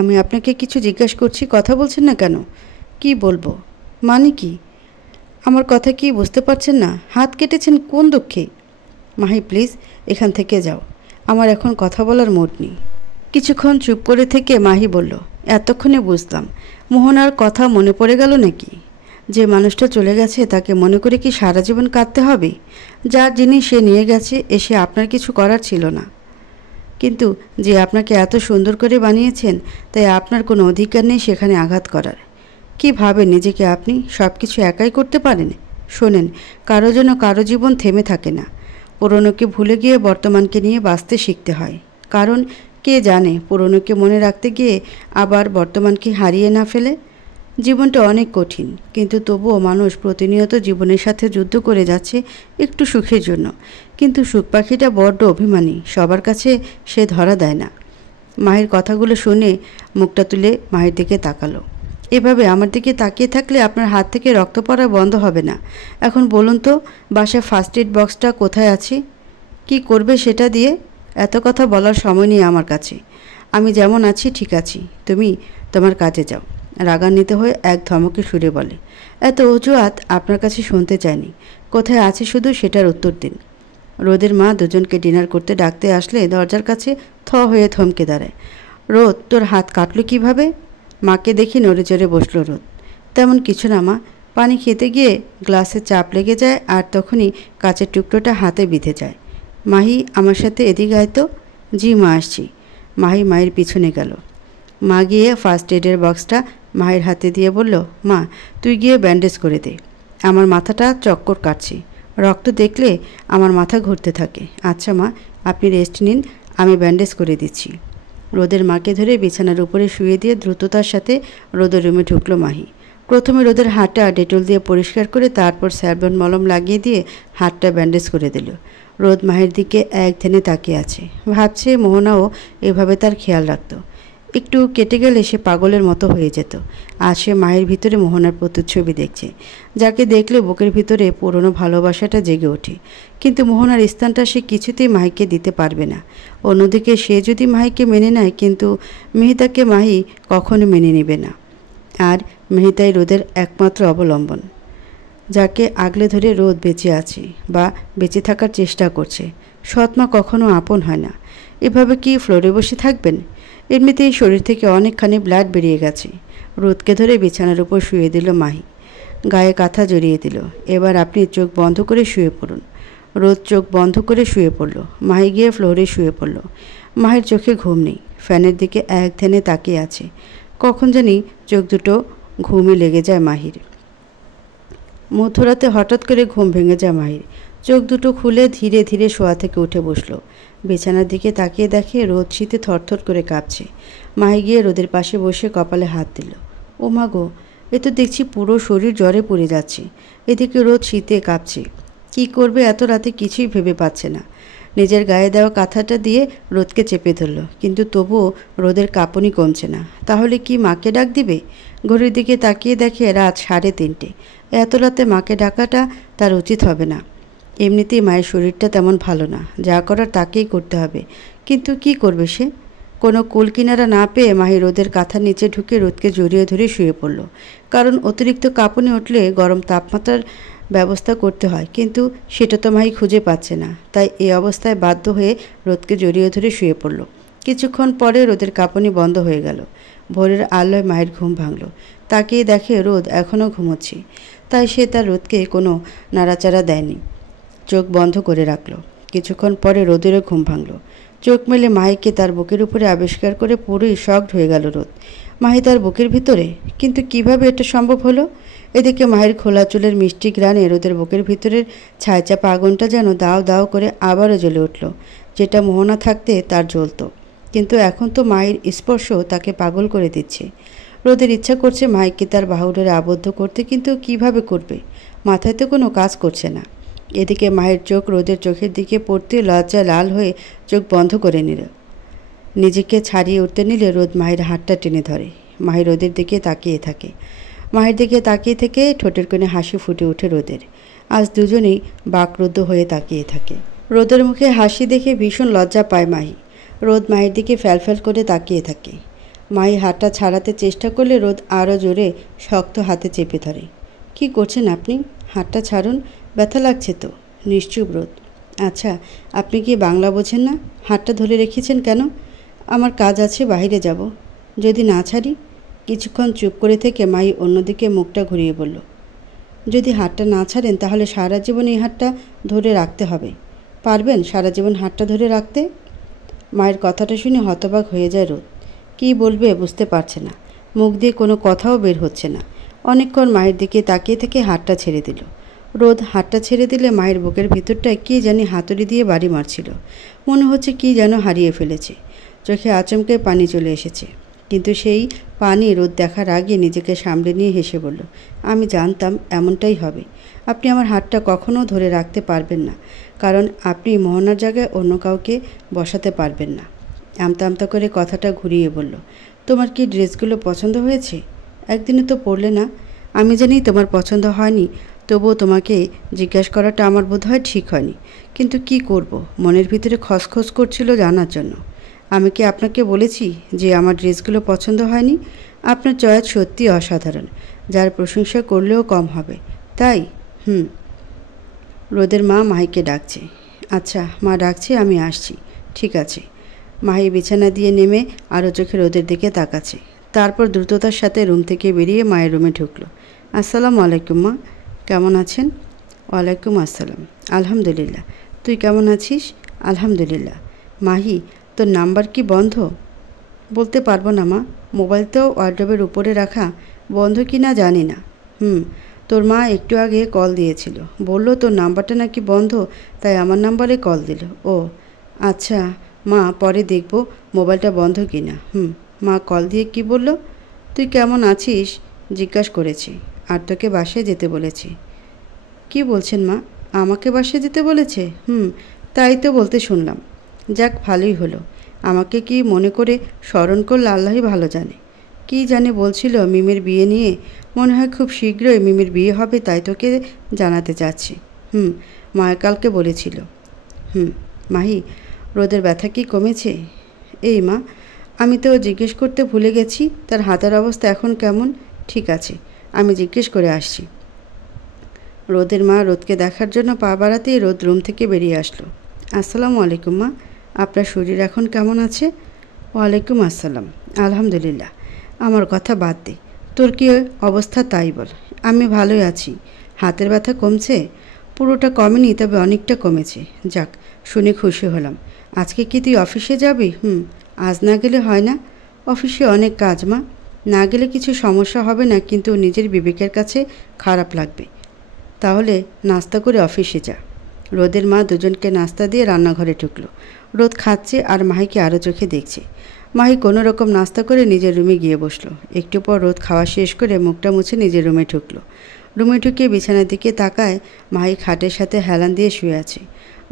আমি আপনাকে কিছু জিজ্ঞাসা করছি, কথা বলছেন না কেন? কি বলবো? মানে কি? আমার কথা কি বুঝতে পারছেন না? হাত কেটেছেন কোন দুঃখে? মাহি প্লিজ এখান থেকে যাও। আমার এখন কথা বলার মুড নেই। কিছুক্ষণ চুপ করে থেকে মাহি বলল, এতক্ষণে বুঝলাম। মোহনার কথা মনে পড়ে গেল নাকি? যে মানুষটা চলে গেছে তাকে মনে করে কি সারা জীবন কাঁদতে হবে? যার জিনিস সে নিয়ে গেছে, এসে আপনার কিছু করার ছিল না। কিন্তু যে আপনাকে এত সুন্দর করে বানিয়েছেন, তাই আপনার কোনো অধিকার নেই সেখানে আঘাত করার। কি ভাবেন নিজেকে আপনি? সব কিছু একাই করতে পারেন? শোনেন, কারো জন্য কারো জীবন থেমে থাকে না। পুরনোকে ভুলে গিয়ে বর্তমানকে নিয়ে বাঁচতে শিখতে হয়। কারণ কে জানে পুরনোকে মনে রাখতে গিয়ে আবার বর্তমানকে হারিয়ে না ফেলে। জীবনটা অনেক কঠিন, কিন্তু তবুও মানুষ প্রতিনিয়ত জীবনের সাথে যুদ্ধ করে যাচ্ছে একটু সুখের জন্য। কিন্তু সুখ পাখিটা বড্ড অভিমানী, সবার কাছে সে ধরা দেয় না। মাহির কথাগুলো শুনে মুখটা তুলে মাহির দিকে তাকালো। এভাবে আমার দিকে তাকিয়ে থাকলে আপনার হাত থেকে রক্ত পড়া বন্ধ হবে না। এখন বলুন তো, বাসায় ফার্স্ট এড বক্সটা কোথায় আছে? কি করবে সেটা দিয়ে? এত কথা বলার সময় নেই আমার কাছে। আমি যেমন আছি ঠিক আছি, তুমি তোমার কাজে যাও। রাগান্বিত হয়ে এক ধমকে সুরে বলে। এত অজুহাত আপনার কাছে শুনতে চাইনি। কোথায় আছে শুধু সেটার উত্তর দিন। রোদের মা দুজনকে ডিনার করতে ডাকতে আসলে দরজার কাছে থ হয়ে থমকে দাঁড়ায়। রোদ, তোর হাত কাটলো কিভাবে? মাকে দেখি নড়ে চড়ে বসলো রোদ। তেমন কিছু না মা, পানি খেতে গিয়ে গ্লাসে চাপ লেগে যায় আর তখনই কাচের টুকরোটা হাতে বিঁধে যায়। মাহি, আমার সাথে এদিকে আয় তো। জি মা, আসছি। মাহি মায়ের পিছনে গেল। মা গিয়ে ফার্স্ট এডের বক্সটা মায়ের হাতে দিয়ে বলল, মা তুই গিয়ে ব্যান্ডেজ করে দে। আমার মাথাটা চক্কর কাটছে, রক্ত দেখলে আমার মাথা ঘুরতে থাকে। আচ্ছা মা, আপনি রেস্ট নিন, আমি ব্যান্ডেজ করে দিচ্ছি। রোদের মাকে ধরে বিছানার উপরে শুয়ে দিয়ে দ্রুততার সাথে রোদের রুমে ঢুকলো মাহি। প্রথমে রোদের হাতটা ডেটল দিয়ে পরিষ্কার করে তারপর স্যাভলন মলম লাগিয়ে দিয়ে হাতটা ব্যান্ডেজ করে দিল। রোদ মাহির দিকে এক ধ্যানে তাকিয়ে আছে, ভাবছে মোহনাও এভাবে তার খেয়াল রাখত। একটু কেটে গেলে সে পাগলের মতো হয়ে যেত। আজ সে মায়ের ভিতরে মোহনার প্রতিচ্ছবি দেখছে, যাকে দেখলে বুকের ভিতরে পুরনো ভালোবাসাটা জেগে ওঠে। কিন্তু মোহনার স্থানটা সে কিছুতেই মাহিকে দিতে পারবে না। অন্যদিকে সে যদি মাহিকে মেনে নেয়, কিন্তু মেহিতাকে মাহি কখনো মেনে নেবে না। আর মেহিতাই রোদের একমাত্র অবলম্বন, যাকে আগলে ধরে রোদ বেঁচে আছে বা বেঁচে থাকার চেষ্টা করছে। সৎমা কখনো আপন হয় না। এভাবে কি ফ্লোরে বসে থাকবেন? এমনিতেই শরীর থেকে অনেকখানি ব্লাড বেরিয়ে গেছে। রোদকে ধরে বিছানার উপর শুয়ে দিল মাহি, গায়ে কাঁথা জড়িয়ে দিল। এবার আপনি চোখ বন্ধ করে শুয়ে পড়ুন। রোদ চোখ বন্ধ করে শুয়ে পড়ল। মাহি গিয়ে ফ্লোরে শুয়ে পড়ল। মাহির চোখে ঘুম নেই, ফ্যানের দিকে এক ধ্যানে তাকিয়ে আছে। কখন জানি চোখ দুটো ঘুমে লেগে যায় মাহির। মধ্যরাতে হঠাৎ করে ঘুম ভেঙে যায় মাহির। চোখ দুটো খুলে ধীরে ধীরে শোয়া থেকে উঠে বসল। বিছানার দিকে তাকিয়ে দেখে রোদ শীতে থরথর করে কাঁপছে। মাহি গিয়ে রোদের পাশে বসে কপালে হাত দিল। ও মা গো, এ তো দেখছি পুরো শরীর জ্বরে পড়ে যাচ্ছে। এদিকে রোদ শীতে কাঁপছে। কি করবে এত রাতে কিছুই ভেবে পাচ্ছে না। নিজের গায়ে দেওয়া কাঁথাটা দিয়ে রোদকে চেপে ধরল, কিন্তু তবুও রোদের কাঁপুনি কমছে না। তাহলে কি মাকে ডাক দিবে? ঘড়ির দিকে তাকিয়ে দেখে রাত 3:30। এত রাতে মাকে ডাকাটা তার উচিত হবে না। এমনিতেই মায়ের শরীরটা তেমন ভালো না, যা করার তাকেই করতে হবে। কিন্তু কি করবে সে? কোনো কুল কিনারা না পেয়ে মাহি রোদের কাঁথার নিচে ঢুকে রোদকে জড়িয়ে ধরে শুয়ে পড়ল। কারণ অতিরিক্ত কাঁপুনি উঠলে গরম তাপমাত্রার ব্যবস্থা করতে হয়, কিন্তু সেটা তো মাহি খুঁজে পাচ্ছে না। তাই এই অবস্থায় বাধ্য হয়ে রোদকে জড়িয়ে ধরে শুয়ে পড়ল। কিছুক্ষণ পরে রোদের কাঁপুনি বন্ধ হয়ে গেল। ভোরের আলোয় মায়ের ঘুম ভাঙল। তাকিয়ে দেখে রোদ এখনও ঘুমোচ্ছে। তাই সে তার রোদকে কোনো নাড়াচাড়া দেয়নি, চোখ বন্ধ করে রাখল। কিছুক্ষণ পরে রোদেরও ঘুম ভাঙল। চোখ মেলে মাহিকে তার বুকের উপরে আবিষ্কার করে পুরোই শকড হয়ে গেল রোদ। মাহি তার বুকের ভিতরে? কিন্তু কিভাবে এটা সম্ভব হলো? এদিকে মাহির খোলা চুলের মিষ্টি গ্রানে রোদের বুকের ভিতরের ছায়াচাপা আগুনটা যেন দাও দাও করে আবারও জ্বলে উঠল, যেটা মোহনা থাকতে তার জ্বলত। কিন্তু এখন তো মাহির স্পর্শ তাকে পাগল করে দিচ্ছে। রোদের ইচ্ছা করছে মাহিকে তার বাহুডোরে আবদ্ধ করতে, কিন্তু কিভাবে করবে? মাথায় তো কোনো কাজ করছে না। এদিকে মায়ের চোখ রোদের চোখের দিকে পড়তে লজ্জা লাল হয়ে চোখ বন্ধ করে নিল। নিজেকে ছাড়িয়ে উঠতে নিলে রোদ মাহির হাতটা টেনে ধরে। মাহি রোদের দিকে তাকিয়ে থাকে। মাহির দিকে তাকিয়ে থেকে ঠোঁটের কোণে হাসি ফুটে ওঠে রোদের। আজ দুজনেই বাকরুদ্ধ হয়ে তাকিয়ে থাকে। রোদের মুখে হাসি দেখে ভীষণ লজ্জা পায় মাহি। রোদ মাহির দিকে ফ্যালফ্যাল করে তাকিয়ে থাকে। মাহি হাতটা ছাড়াতে চেষ্টা করলে রোদ আরও জোরে শক্ত হাতে চেপে ধরে। কি করছেন আপনি? হাতটা ছাড়ুন, ব্যথা লাগছে তো। নিশ্চুপ রোদ। আচ্ছা, আপনি কি বাংলা বোঝেন না? হাতটা ধরে রেখেছেন কেন? আমার কাজ আছে, বাইরে যাব। যদি না ছাড়ি? কিছুক্ষণ চুপ করে থেকে মাই অন্যদিকে মুখটা ঘুরিয়ে বলল, যদি হাতটা না ছাড়েন তাহলে সারা জীবন এই হাতটা ধরে রাখতে হবে। পারবেন সারা জীবন হাতটা ধরে রাখতে? মায়ের কথাটা শুনে হতবাক হয়ে যায় রোদ। কী বলবে বুঝতে পারছে না। মুখ দিয়ে কোনো কথাও বের হচ্ছে না। অনেকক্ষণ মায়ের দিকে তাকিয়ে থেকে হাতটা ছেড়ে দিল। রোদ হাতটা ছেড়ে দিলে মায়ের বুকের ভিতরটায় কী জানি হাতুড়ি দিয়ে বাড়ি মারছিল। মনে হচ্ছে কী যেন হারিয়ে ফেলেছে। চোখে আচমকে পানি চলে এসেছে। কিন্তু সেই পানি রোদ দেখার আগে নিজেকে সামলে নিয়ে হেসে বলল, আমি জানতাম এমনটাই হবে। আপনি আমার হাতটা কখনো ধরে রাখতে পারবেন না, কারণ আপনি মোহনার জায়গায় অন্য কাউকে বসাতে পারবেন না। আমতা আমতা করে কথাটা ঘুরিয়ে বলল, তোমার কি ড্রেসগুলো পছন্দ হয়েছে? একদিনে তো পরলে না। আমি জানি তোমার পছন্দ হয়নি, তবুও তোমাকে জিজ্ঞাসা করাটা আমার বোধ হয় ঠিক হয়নি। কিন্তু কি করব, মনের ভিতরে খসখস করছিল জানার জন্য। আমি কি আপনাকে বলেছি যে আমার ড্রেসগুলো পছন্দ হয়নি? আপনার চয়েস সত্যি অসাধারণ, যার প্রশংসা করলেও কম হবে। তাই? রোদের মা মাহিকে ডাকছে। আচ্ছা, মা ডাকছে, আমি আসছি। ঠিক আছে। মাহি বিছানা দিয়ে নেমে আরও চোখে রোদের দিকে তাকাচ্ছে। তারপর দ্রুততার সাথে রুম থেকে বেরিয়ে মায়ের রুমে ঢুকলো। আসসালামু আলাইকুম মা, কেমন আছেন? ওয়ালাইকুম আসসালাম। আলহামদুলিল্লাহ। তুই কেমন আছিস? আলহামদুলিল্লাহ। মাহি, তোর নাম্বার কি বন্ধ? বলতে পারবো না মা, মোবাইল তো ওয়ার্ডরোবের উপরে রাখা, বন্ধ কি না জানি না। তোর মা একটু আগে কল দিয়েছিল, বলল তোর নাম্বারটা নাকি বন্ধ, তাই আমার নাম্বারে কল দিল। ও আচ্ছা মা, পরে দেখব মোবাইলটা বন্ধ কি না। মা কল দিয়ে কি বলল? তুই কেমন আছিস জিজ্ঞাসা করেছি, আর তোকে বাসায় যেতে বলেছি। কি বলছেন মা? আমাকে বাসায় যেতে বলেছে? তাই তো বলতে শুনলাম। যাক, ভালোই হলো। আমাকে কি মনে করে স্মরণ করলে আল্লাহই ভালো জানে। কি জানে বলছিল মিমের বিয়ে নিয়ে, মনে হয় খুব শীঘ্রই মিমের বিয়ে হবে, তাই তোকে জানাতে চাচ্ছি। মায়া কালকে বলেছিল। মাহি, রোদের ব্যথা কি কমেছে? এই মা, আমি তো জিজ্ঞেস করতে ভুলে গেছি, তার হাতের অবস্থা এখন কেমন? ঠিক আছে, আমি জিজ্ঞেস করে আসছি। রোদের মা রোদকে দেখার জন্য পা বাড়াতেই রোদ রুম থেকে বেরিয়ে আসলো। আসসালামু আলাইকুম মা, আপনার শরীর এখন কেমন আছে? ওয়ালাইকুম আসসালাম। আলহামদুলিল্লাহ। আমার কথা বাদ দে, তোর কী অবস্থা তাই বল। আমি ভালোই আছি। হাতের ব্যথা কমছে? পুরোটা কমেনি, তবে অনেকটা কমেছে। যাক, শুনে খুশি হলাম। আজকে কি তুই অফিসে যাবি? আজ না গেলে হয় না। অফিসে অনেক কাজ মা, না গেলে কিছু সমস্যা হবে না, কিন্তু নিজের বিবেকের কাছে খারাপ লাগবে। তাহলে নাস্তা করে অফিসে যা। রোদের মা দুজনকে নাস্তা দিয়ে রান্নাঘরে ঢুকলো। রোদ খাচ্ছে আর মাহিকে আরও চোখে দেখছে। মাহি কোনো রকম নাস্তা করে নিজের রুমে গিয়ে বসলো। একটু পর রোদ খাওয়া শেষ করে মুখটা মুছে নিজের রুমে ঢুকলো। রুমে ঢুকে বিছানার দিকে তাকায় মাহি খাটের সাথে হেলান দিয়ে শুয়ে আছে।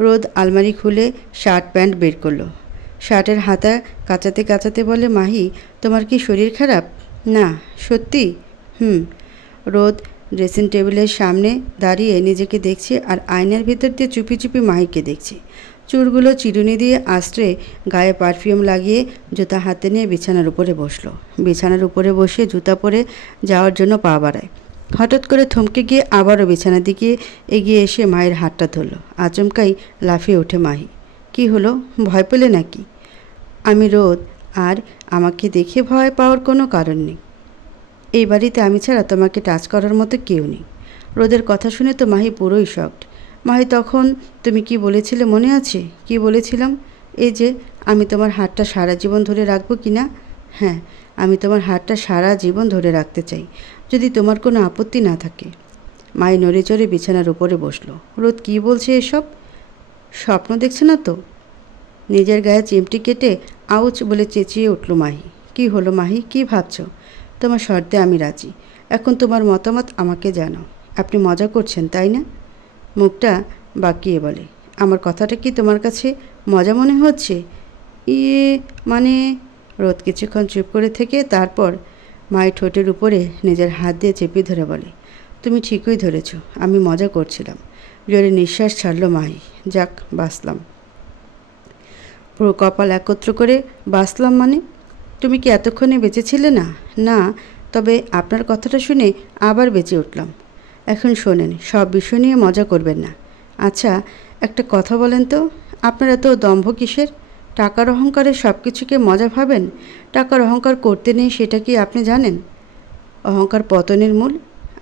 রোদ আলমারি খুলে শার্ট প্যান্ট বের করলো। শার্টের হাতা কাচাতে কাচাতে বলে, মাহি, তোমার কি শরীর খারাপ? না, সত্যি? রোদ ড্রেসিং টেবিলের সামনে দাঁড়িয়ে নিজেকে দেখছে আর আয়নার ভিতর দিয়ে চুপি চুপি মাহিকে দেখছে। চুলগুলো চিরুনি দিয়ে আশ্রে গায়ে পারফিউম লাগিয়ে জুতা হাতে নিয়ে বিছানার উপরে বসলো। বিছানার উপরে বসে জুতা পরে যাওয়ার জন্য পা বাড়ায়। হঠাৎ করে থমকে গিয়ে আবারও বিছানার দিকে এগিয়ে এসে মায়ের হাতটা ধরল। আচমকাই লাফিয়ে ওঠে মাহি। কি হলো, ভয় পেলে নাকি? আমি রোদ, আর আমাকে দেখে ভয় পাওয়ার কোনো কারণ নেই। এই বাড়িতে আমি ছাড়া তোমাকে টাচ করার মতো কেউ নেই। রোদের কথা শুনে তো মাহি পুরোই শকড। মাহি, তখন তুমি কি বলেছিলে মনে আছে? কি বলেছিলাম? এই যে আমি তোমার হাতটা সারা জীবন ধরে রাখবো কি না? হ্যাঁ, আমি তোমার হাতটা সারা জীবন ধরে রাখতে চাই, যদি তোমার কোনো আপত্তি না থাকে। মাহি নড়ে চড়ে বিছানার উপরে বসলো। রোদ কি বলছে এসব? স্বপ্ন দেখছে না তো? নিজের গায়ে চিমটি কেটে আউচ বলে চেঁচিয়ে উঠল মাহি। কি হলো মাহি, কি ভাবছ? তোমার শর্তে আমি রাজি। এখন তোমার মতামত আমাকে জানাও। আপনি মজা করছেন তাই না? মুখটা বাঁকিয়ে বলে, আমার কথাটা কি তোমার কাছে মজা মনে হচ্ছে? মানে। রোদ কিছুক্ষণ চুপ করে থেকে তারপর মায়ের ঠোঁটের উপরে নিজের হাত দিয়ে চেপে ধরে বলে, তুমি ঠিকই ধরেছ, আমি মজা করছিলাম। জোরে নিঃশ্বাস ছাড়ল মাহি। যাক, বাঁচলাম। পুরো কপাল একত্র করে বাঁচলাম মানে? তুমি কি এতক্ষণে বেঁচেছিলে না? না, তবে আপনার কথাটা শুনে আবার বেঁচে উঠলাম। এখন শোনেন, সব বিষয় নিয়ে মজা করবেন না। আচ্ছা, একটা কথা বলেন তো, আপনার এত দম্ভ কিসের? টাকার অহংকারে সব কিছুকে মজা ভাবেন? টাকার অহংকার করতে নেই, সেটা কি আপনি জানেন? অহংকার পতনের মূল।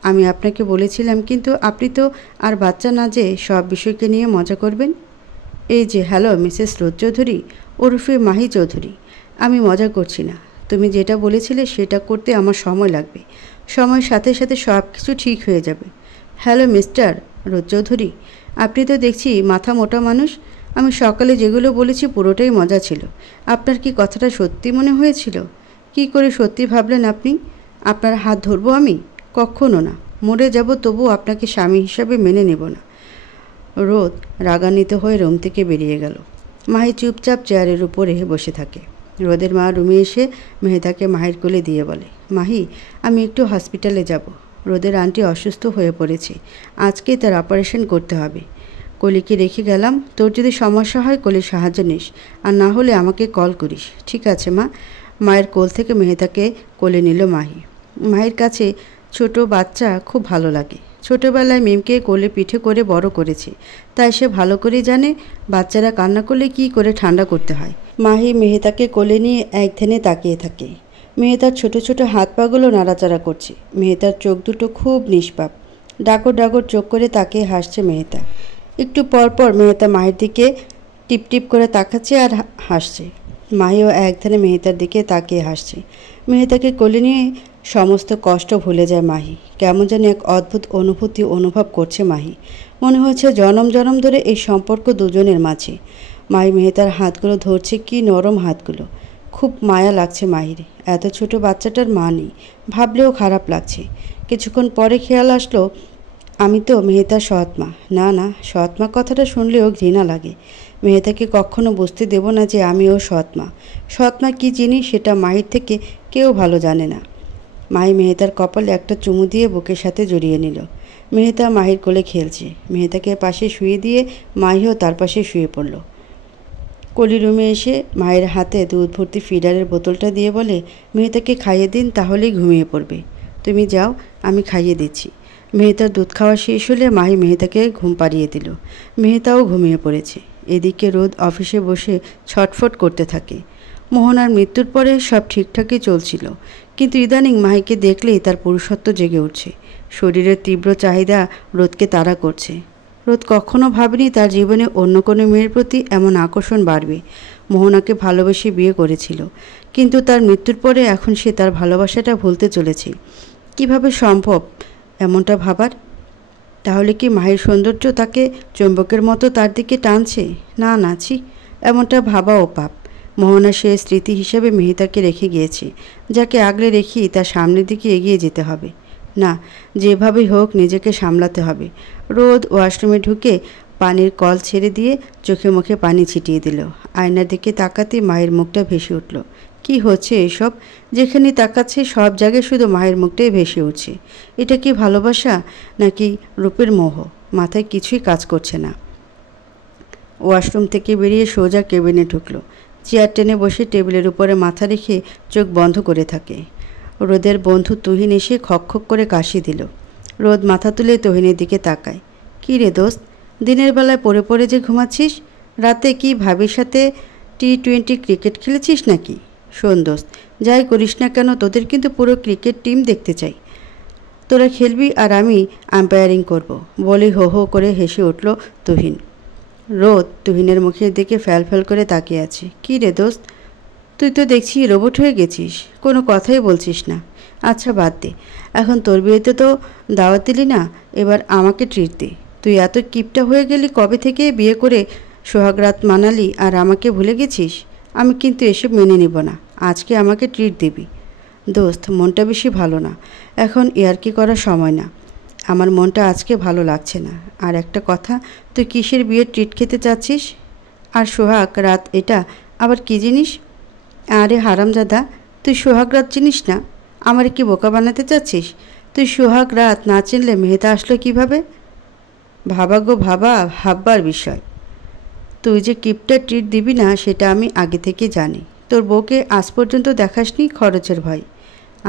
আমি আপনাকে বলেছিলাম, কিন্তু আপনি তো আর বাচ্চা না যে সব বিষয়কে নিয়ে মজা করবেন। এই যে, হ্যালো মিসেস রোদ চৌধুরী ওরফে মাহি চৌধুরী, আমি মজা করছি না। তুমি যেটা বলেছিলে সেটা করতে আমার সময় লাগবে। সময়ের সাথে সাথে সব কিছু ঠিক হয়ে যাবে। হ্যালো মিস্টার রোদ চৌধুরী, আপনি তো দেখছি মাথা মোটা মানুষ। আমি সকালে যেগুলো বলেছি পুরোটাই মজা ছিল। আপনার কি কথাটা সত্যি মনে হয়েছিল? কি করে সত্যি ভাবলেন আপনি? আপনার হাত ধরবো আমি? কখনো না। মরে যাব তবু আপনাকে স্বামী হিসাবে মেনে নেব না। রোদ রাগান্বিত হয়ে রুম থেকে বেরিয়ে গেল। মাহি চুপচাপ চেয়ারের উপরে বসে থাকে। রোদের মা রুমে এসে মেহেদাকে মাহির কোলে দিয়ে বলে, মাহি, আমি একটু হসপিটালে যাব। রোদের আন্টি অসুস্থ হয়ে পড়েছে, আজকেই তার অপারেশন করতে হবে। কলিকে রেখে গেলাম, তোর যদি সমস্যা হয় কলির সাহায্য নিস, আর না হলে আমাকে কল করিস। ঠিক আছে মা। মায়ের কোল থেকে মেহেদাকে কোলে নিল মাহি। মাহির কাছে ছোট বাচ্চা খুব ভালো লাগে। ছোটোবেলায় মিমকে কোলে পিঠে করে বড় করেছে, তাই সে ভালো করে জানে বাচ্চারা কান্না করলে কি করে ঠান্ডা করতে হয়। মাহি মেহেদাকে কোলে নিয়ে এক ধ্যানে তাকিয়ে থাকে। মেহেদার ছোট ছোট হাত পাগুলো নাড়াচাড়া করছে। মেহেদার চোখ দুটো খুব নিষ্পাপ। ডাগর ডাগর চোখ করে তাকিয়ে হাসছে মেহেদা। একটু পর পর মেহেদা মাহির দিকে টিপ টিপ করে তাকাচ্ছে আর হাসছে। মাহিও এক ধ্যানে মেহেদার দিকে তাকিয়ে হাসছে। মেহেদাকে কোলে নিয়ে সমস্ত কষ্ট ভুলে যায় মাহি। কেমন যেন এক অদ্ভুত অনুভূতি অনুভব করছে মাহি। মনে হচ্ছে জনম জনম ধরে এই সম্পর্ক দুজনের মাঝে। মাহি মেহেদার হাতগুলো ধরছে, কি নরম হাতগুলো। খুব মায়া লাগছে মাহির। এত ছোট বাচ্চাটার মা নেই, ভাবলেও খারাপ লাগছে। কিছুক্ষণ পরে খেয়াল আসলো, আমি তো মেহেদার সৎ মা। না না, সৎ মা কথাটা শুনলেও ঘৃণা লাগে। মেহেদাকে কখনো বুঝতে দেব না যে আমিও সৎ মা। সৎ মা কী জিনিস সেটা মাহির থেকে কেউ ভালো জানে না। মাহি মেহেদার কপালে একটা চুমু দিয়ে বুকের সাথে জড়িয়ে নিল। মেহেদা মাহির কোলে খেলছে। মেহেদাকে পাশে শুয়ে দিয়ে মাহিও তার পাশে শুয়ে পড়ল। কলি রুমে এসে মায়ের হাতে দুধ ভর্তি ফিডারের বোতলটা দিয়ে বলে, মেহেদাকে খাইয়ে দিন, তাহলেই ঘুমিয়ে পড়বে। তুমি যাও, আমি খাইয়ে দিচ্ছি। মেহেদার দুধ খাওয়া শেষ হলে মাহি মেহেদাকে ঘুম পাড়িয়ে দিল। মেহেদাও ঘুমিয়ে পড়েছে। এদিকে রোদ অফিসে বসে ছটফট করতে থাকে। মোহনার মৃত্যুর পরে সব ঠিকঠাকই চলছিল, কিন্তু ইদানিং মাহিকে দেখলেই তার পুরুষত্ব জেগে উঠছে। শরীরের তীব্র চাহিদা রোদকে তাড়া করছে। রোদ কখনো ভাবেনি তার জীবনে অন্য কোনো মেয়ের প্রতি এমন আকর্ষণ বাড়বে। মোহনাকে ভালোবেসে বিয়ে করেছিল, কিন্তু তার মৃত্যুর পরে এখন সে তার ভালোবাসাটা ভুলতে চলেছে। কিভাবে সম্ভব এমনটা ভাবার? তাহলে কি মাহির সৌন্দর্য তাকে চুম্বকের মতো তার দিকে টানছে? না না, ছি, এমনটা ভাবাও পাপ। মোহনা সে স্মৃতি হিসেবে মেহিতাকে রেখে গিয়েছে, যাকে আগলে রেখেই তার সামনের দিকে এগিয়ে যেতে হবে। না, যেভাবেই হোক নিজেকে সামলাতে হবে। রোদ ওয়াশরুমে ঢুকে পানির কল ছেড়ে দিয়ে চোখে মুখে পানি ছিটিয়ে দিল। আয়নার দিকে তাকাতে মায়ের মুখটা ভেসে উঠল। কি হচ্ছে এসব? যেখানে তাকাচ্ছে সব জায়গায় শুধু মায়ের মুখটাই ভেসে উঠছে। এটা কি ভালোবাসা নাকি রূপের মোহ? মাথায় কিছুই কাজ করছে না। ওয়াশরুম থেকে বেরিয়ে সোজা কেবিনে ঢুকলো। চেয়ার টেনে বসে টেবিলের উপরে মাথা রেখে চোখ বন্ধ করে থাকে। রোদের বন্ধু তুহিন এসে খক করে কাশি দিল। রোদ মাথা তুলে তুহিনের দিকে তাকায়। কী রে দোস্ত, দিনের বেলায় পড়ে পড়ে যে ঘুমাচ্ছিস? রাতে কি ভাবির সাথে টি-20 ক্রিকেট খেলেছিস নাকি? শোন দোস্ত, যাই করিস না কেন তোদের কিন্তু পুরো ক্রিকেট টিম দেখতে চাই। তোরা খেলবি আর আমি আম্পায়ারিং করব, বলেই হো হো করে হেসে উঠল তুহিন। রোদ তুহিনের মুখের দিকে ফ্যাল করে তাকিয়ে আছে। কী রে দোস্ত, তুই তো দেখছি রোবট হয়ে গেছিস, কোনো কথাই বলছিস না। আচ্ছা বাদ দে, এখন তোর বিয়েতে তো দাওয়াত দিলি না, এবার আমাকে ট্রিট দে। তুই এত কিপটা হয়ে গেলি কবে থেকে বিয়ে করে সোহাগরাত মানালি আর আমাকে ভুলে গেছিস? আমি কিন্তু এসব মেনে নিব না, আজকে আমাকে ট্রিট দিবি। দোস্ত, মনটা বেশি ভালো না, এখন ইয়ার্কি করার সময় না। আমার মনটা আজকে ভালো লাগছে না। আর একটা কথা, তুই কিসের বিয়ের ট্রিট খেতে চাচ্ছিস? আর সোহাগ রাত এটা আবার কী জিনিস? আরে হারামজাদা, তুই সোহাগ রাত চিনিস না? আমার কি বোকা বানাতে চাচ্ছিস? তুই সোহাগ রাত না চিনলে মেহেতা আসলো কিভাবে? ভাবা গো ভাবা, ভাববার বিষয়। তুই যে কিপটা ট্রিট দিবি না সেটা আমি আগে থেকে জানি। তোর বউকে আজ পর্যন্ত দেখাসনি খরচের ভয়।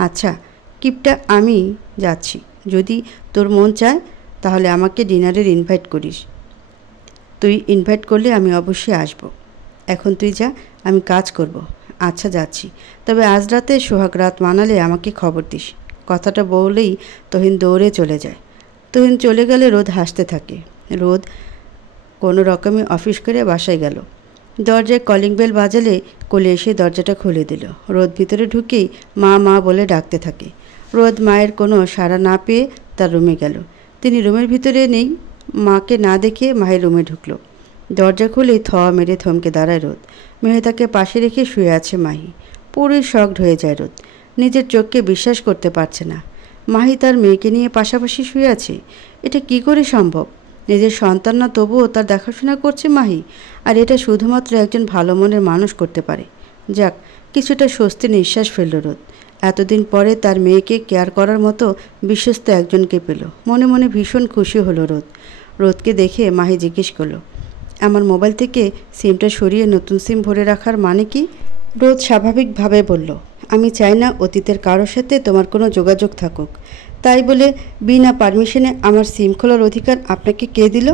আচ্ছা কিপটা আমি যাচ্ছি, যদি তোর মন চায় তাহলে আমাকে ডিনারের ইনভাইট করিস। তুই ইনভাইট করলে আমি অবশ্যই আসব। এখন তুই যা, আমি কাজ করব। আচ্ছা যাচ্ছি, তবে আজ রাতে সোহাগ রাত মানালে আমাকে খবর দিস। কথাটা বলেই তুহিন দৌড়ে চলে যায়। তুহিন চলে গেলে রোদ হাসতে থাকে। রোদ কোনো রকমে অফিস করে বাসায় গেল। দরজায় কলিং বেল বাজালে কোলে এসে দরজাটা খুলে দিল। রোদ ভিতরে ঢুকেই মা মা বলে ডাকতে থাকে। রোদ মায়ের কোনো সাড়া না পেয়ে তার রুমে গেল। তিনি রুমের ভিতরে নেই, মাকে না দেখে মায়ের রুমে ঢুকলো। দরজা খুলেই মেরে থমকে দাঁড়ায় রোদ। মেহেতাকে পাশে রেখে শুয়ে আছে মাহি। পুরোই শকড হয়ে যায় রোদ, নিজের চোখকে বিশ্বাস করতে পারছে না। মাহি তার মেয়েকে নিয়ে পাশাপাশি শুয়ে আছে, এটা কি করে সম্ভব? নিজের সন্তান না, তবুও তার দেখাশোনা করছে মাহি। আর এটা শুধুমাত্র একজন ভালো মনের মানুষ করতে পারে। যাক, কিছুটা স্বস্তি নিঃশ্বাস ফেলল রোদ। এতদিন পরে তার মেয়েকে কেয়ার করার মতো বিশ্বস্ত একজনকে পেল। মনে মনে ভীষণ খুশি হলো রোদ। রোদকে দেখে মাহি জিজ্ঞেস করলো, আমার মোবাইল থেকে সিমটা সরিয়ে নতুন সিম ভরে রাখার মানে কি? রোদ স্বাভাবিকভাবে বলল, আমি চাই না অতীতের কারোর সাথে তোমার কোনো যোগাযোগ থাকুক। তাই বলে বিনা পারমিশনে আমার সিম খোলার অধিকার আপনাকে কে দিল?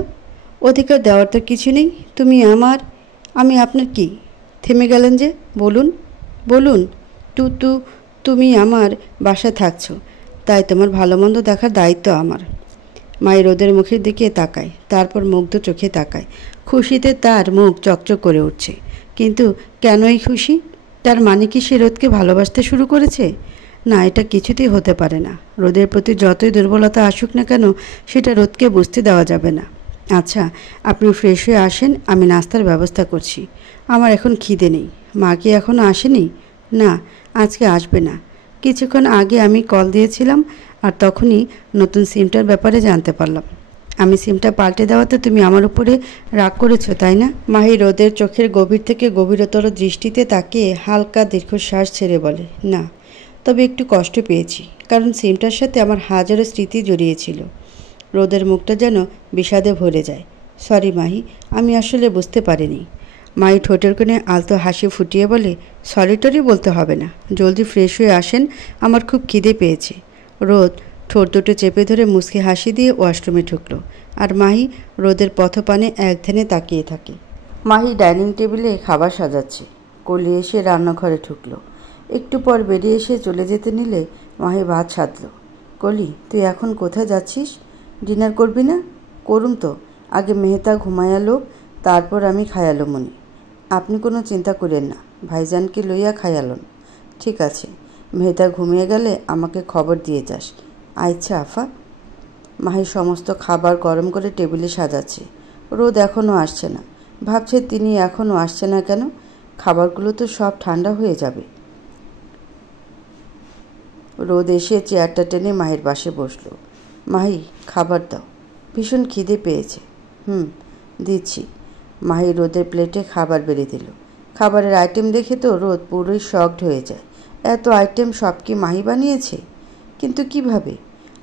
অধিকার দেওয়ার তো কিছু নেই। তুমি আমার, আমি আপনার কি? থেমে গেলেন যে, বলুন বলুন। তুমি আমার বাসায় থাকছো, তাই তোমার ভালো মন্দ দেখার দায়িত্ব আমার। মায়ের রোদের মুখের দিকে তাকায়, তারপর মুগ্ধ চোখে তাকায়। খুশিতে তার মুখ চকচক করে উঠছে। কিন্তু কেন এই খুশি? তার মানে কি সে রোদকে ভালোবাসতে শুরু করেছে? না, এটা কিছুতেই হতে পারে না। রোদের প্রতি যতই দুর্বলতা আসুক না কেন, সেটা রোদকে বুঝতে দেওয়া যাবে না। আচ্ছা, আপনি ফ্রেশ হয়ে আসেন, আমি নাস্তার ব্যবস্থা করছি। আমার এখন খিদে নেই। মা কি এখনও আসেনি? না, আজকে আসবে না। কিছুক্ষণ আগে আমি কল দিয়েছিলাম, আর তখনই নতুন সিমটার ব্যাপারে জানতে পারলাম। আমি সিমটা পাল্টে দেওয়াতে তুমি আমার উপরে রাগ করেছো, তাই না? মাহি রোদের চোখের গভীর থেকে গভীরতর দৃষ্টিতে তাকিয়ে হালকা দীর্ঘশ্বাস ছেড়ে বলে, না, তবে একটু কষ্ট পেয়েছি, কারণ সিমটার সাথে আমার হাজারো স্মৃতি জড়িয়েছিল। রোদের মুখটা যেন বিষাদে ভরে যায়। সরি মাহি, আমি আসলে বুঝতে পারিনি। মাহি ঠোঁটের কোণে আলতো হাসি ফুটিয়ে বলে, সরি টরি বলতে হবে না, জলদি ফ্রেশ হয়ে আসেন, আমার খুব খিদে পেয়েছে। রোদ ঠোঁট দুটো চেপে ধরে মুচকি হাসি দিয়ে ওয়াশরুমে ঢুকলো। আর মাহি রোদের পথপানে এক ধ্যানে তাকিয়ে থাকে। মাহি ডাইনিং টেবিলে খাবার সাজাচ্ছে। কলি এসে রান্নাঘরে ঢুকলো। একটু পর বেরিয়ে এসে চলে যেতে নিলে মাহি ভাত সাধল। কলি, তুই এখন কোথায় যাচ্ছিস? ডিনার করবি না? করুম তো, আগে মেহতা ঘুমায়ালো, তারপর আমি খায়ালো মনি। আপনি কোনো চিন্তা করেন না, ভাইজানকে লইয়া খায়ালন। ঠিক আছে, মেহতা ঘুমিয়ে গেলে আমাকে খবর দিয়ে যাস। আচ্ছা আফা। মাহি সমস্ত খাবার গরম করে টেবিলে সাজাচ্ছে। রোদ এখনও আসছে না। ভাবছে তিনি এখনও আসছে না কেন? খাবারগুলো তো সব ঠান্ডা হয়ে যাবে। রোদ এসে চেয়ারটা টেনে মাহির পাশে বসলো। মাহি, খাবার দাও, ভীষণ খিদে পেয়েছে। দিচ্ছি। মাহি রোদের প্লেটে খাবার বেড়ে দিল। খাবারের আইটেম দেখে তো রোদ পুরোই শকড হয়ে যায়। এত আইটেম সব কি মাহি বানিয়েছে? কিন্তু কিভাবে?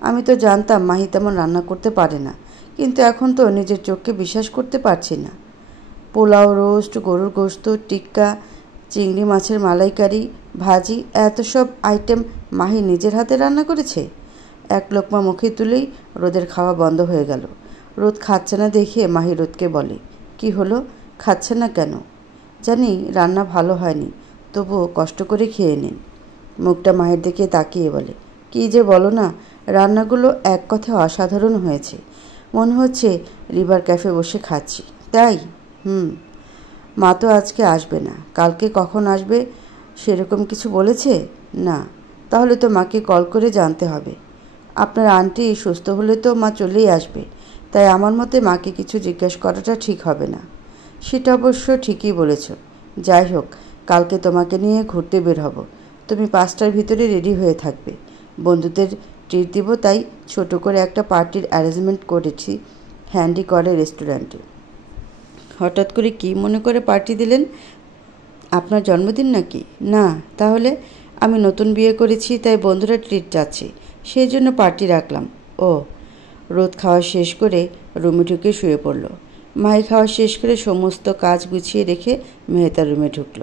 আমি তো জানতাম মাহি তেমন রান্না করতে পারে না, কিন্তু এখন তো নিজের চোখকে বিশ্বাস করতে পারছি না। পোলাও, রোস্ট, গরুর গোশত, টিক্কা, চিংড়ি মাছের মালাইকারি, ভাজি, এত সব আইটেম মাহি নিজের হাতে রান্না করেছে। এক লোকমা মুখে তুলেই রোদের খাওয়া বন্ধ হয়ে গেল। রোদ খাচ্ছে না দেখে মাহি রোদকে বলে, কি হলো, খাচ্ছে না কেন? জানি রান্না ভালো হয়নি, তবুও কষ্ট করে খেয়ে নিন। মুখটা মায়ের দিকে তাকিয়ে বলে, কি যে বলো না, রান্নাগুলো এক কথায় অসাধারণ হয়েছে। মনে হচ্ছে রিভার ক্যাফে বসে খাচ্ছি। তাই? মা তো আজকে আসবে না। কালকে কখন আসবে সেরকম কিছু বলেছে? না। তাহলে তো মাকে কল করে জানতে হবে। আপনার আন্টি সুস্থ হলে তো মা চলেই আসবে, তাই আমার মতে মাকে কিছু জিজ্ঞেস করাটা ঠিক হবে না। সেটা অবশ্য ঠিকই বলেছ। যাই হোক, কালকে তোমাকে নিয়ে ঘুরতে বের হব। তুমি 5টার ভিতরে রেডি হয়ে থাকবে। বন্ধুদের ট্রিট দিব, তাই ছোট করে একটা পার্টির অ্যারেঞ্জমেন্ট করেছি হ্যান্ডি করে রেস্টুরেন্টে। হঠাৎ করে কি মনে করে পার্টি দিলেন? আপনার জন্মদিন নাকি? না। তাহলে? আমি নতুন বিয়ে করেছি, তাই বন্ধুরা ট্রিট চাচ্ছে, সেই জন্য পার্টি রাখলাম। ও। রোদ খাওয়া শেষ করে রুমে ঢুকে শুয়ে পড়ল। মাহি খাওয়া শেষ করে সমস্ত কাজ গুছিয়ে রেখে মেহতার রুমে ঢুকল।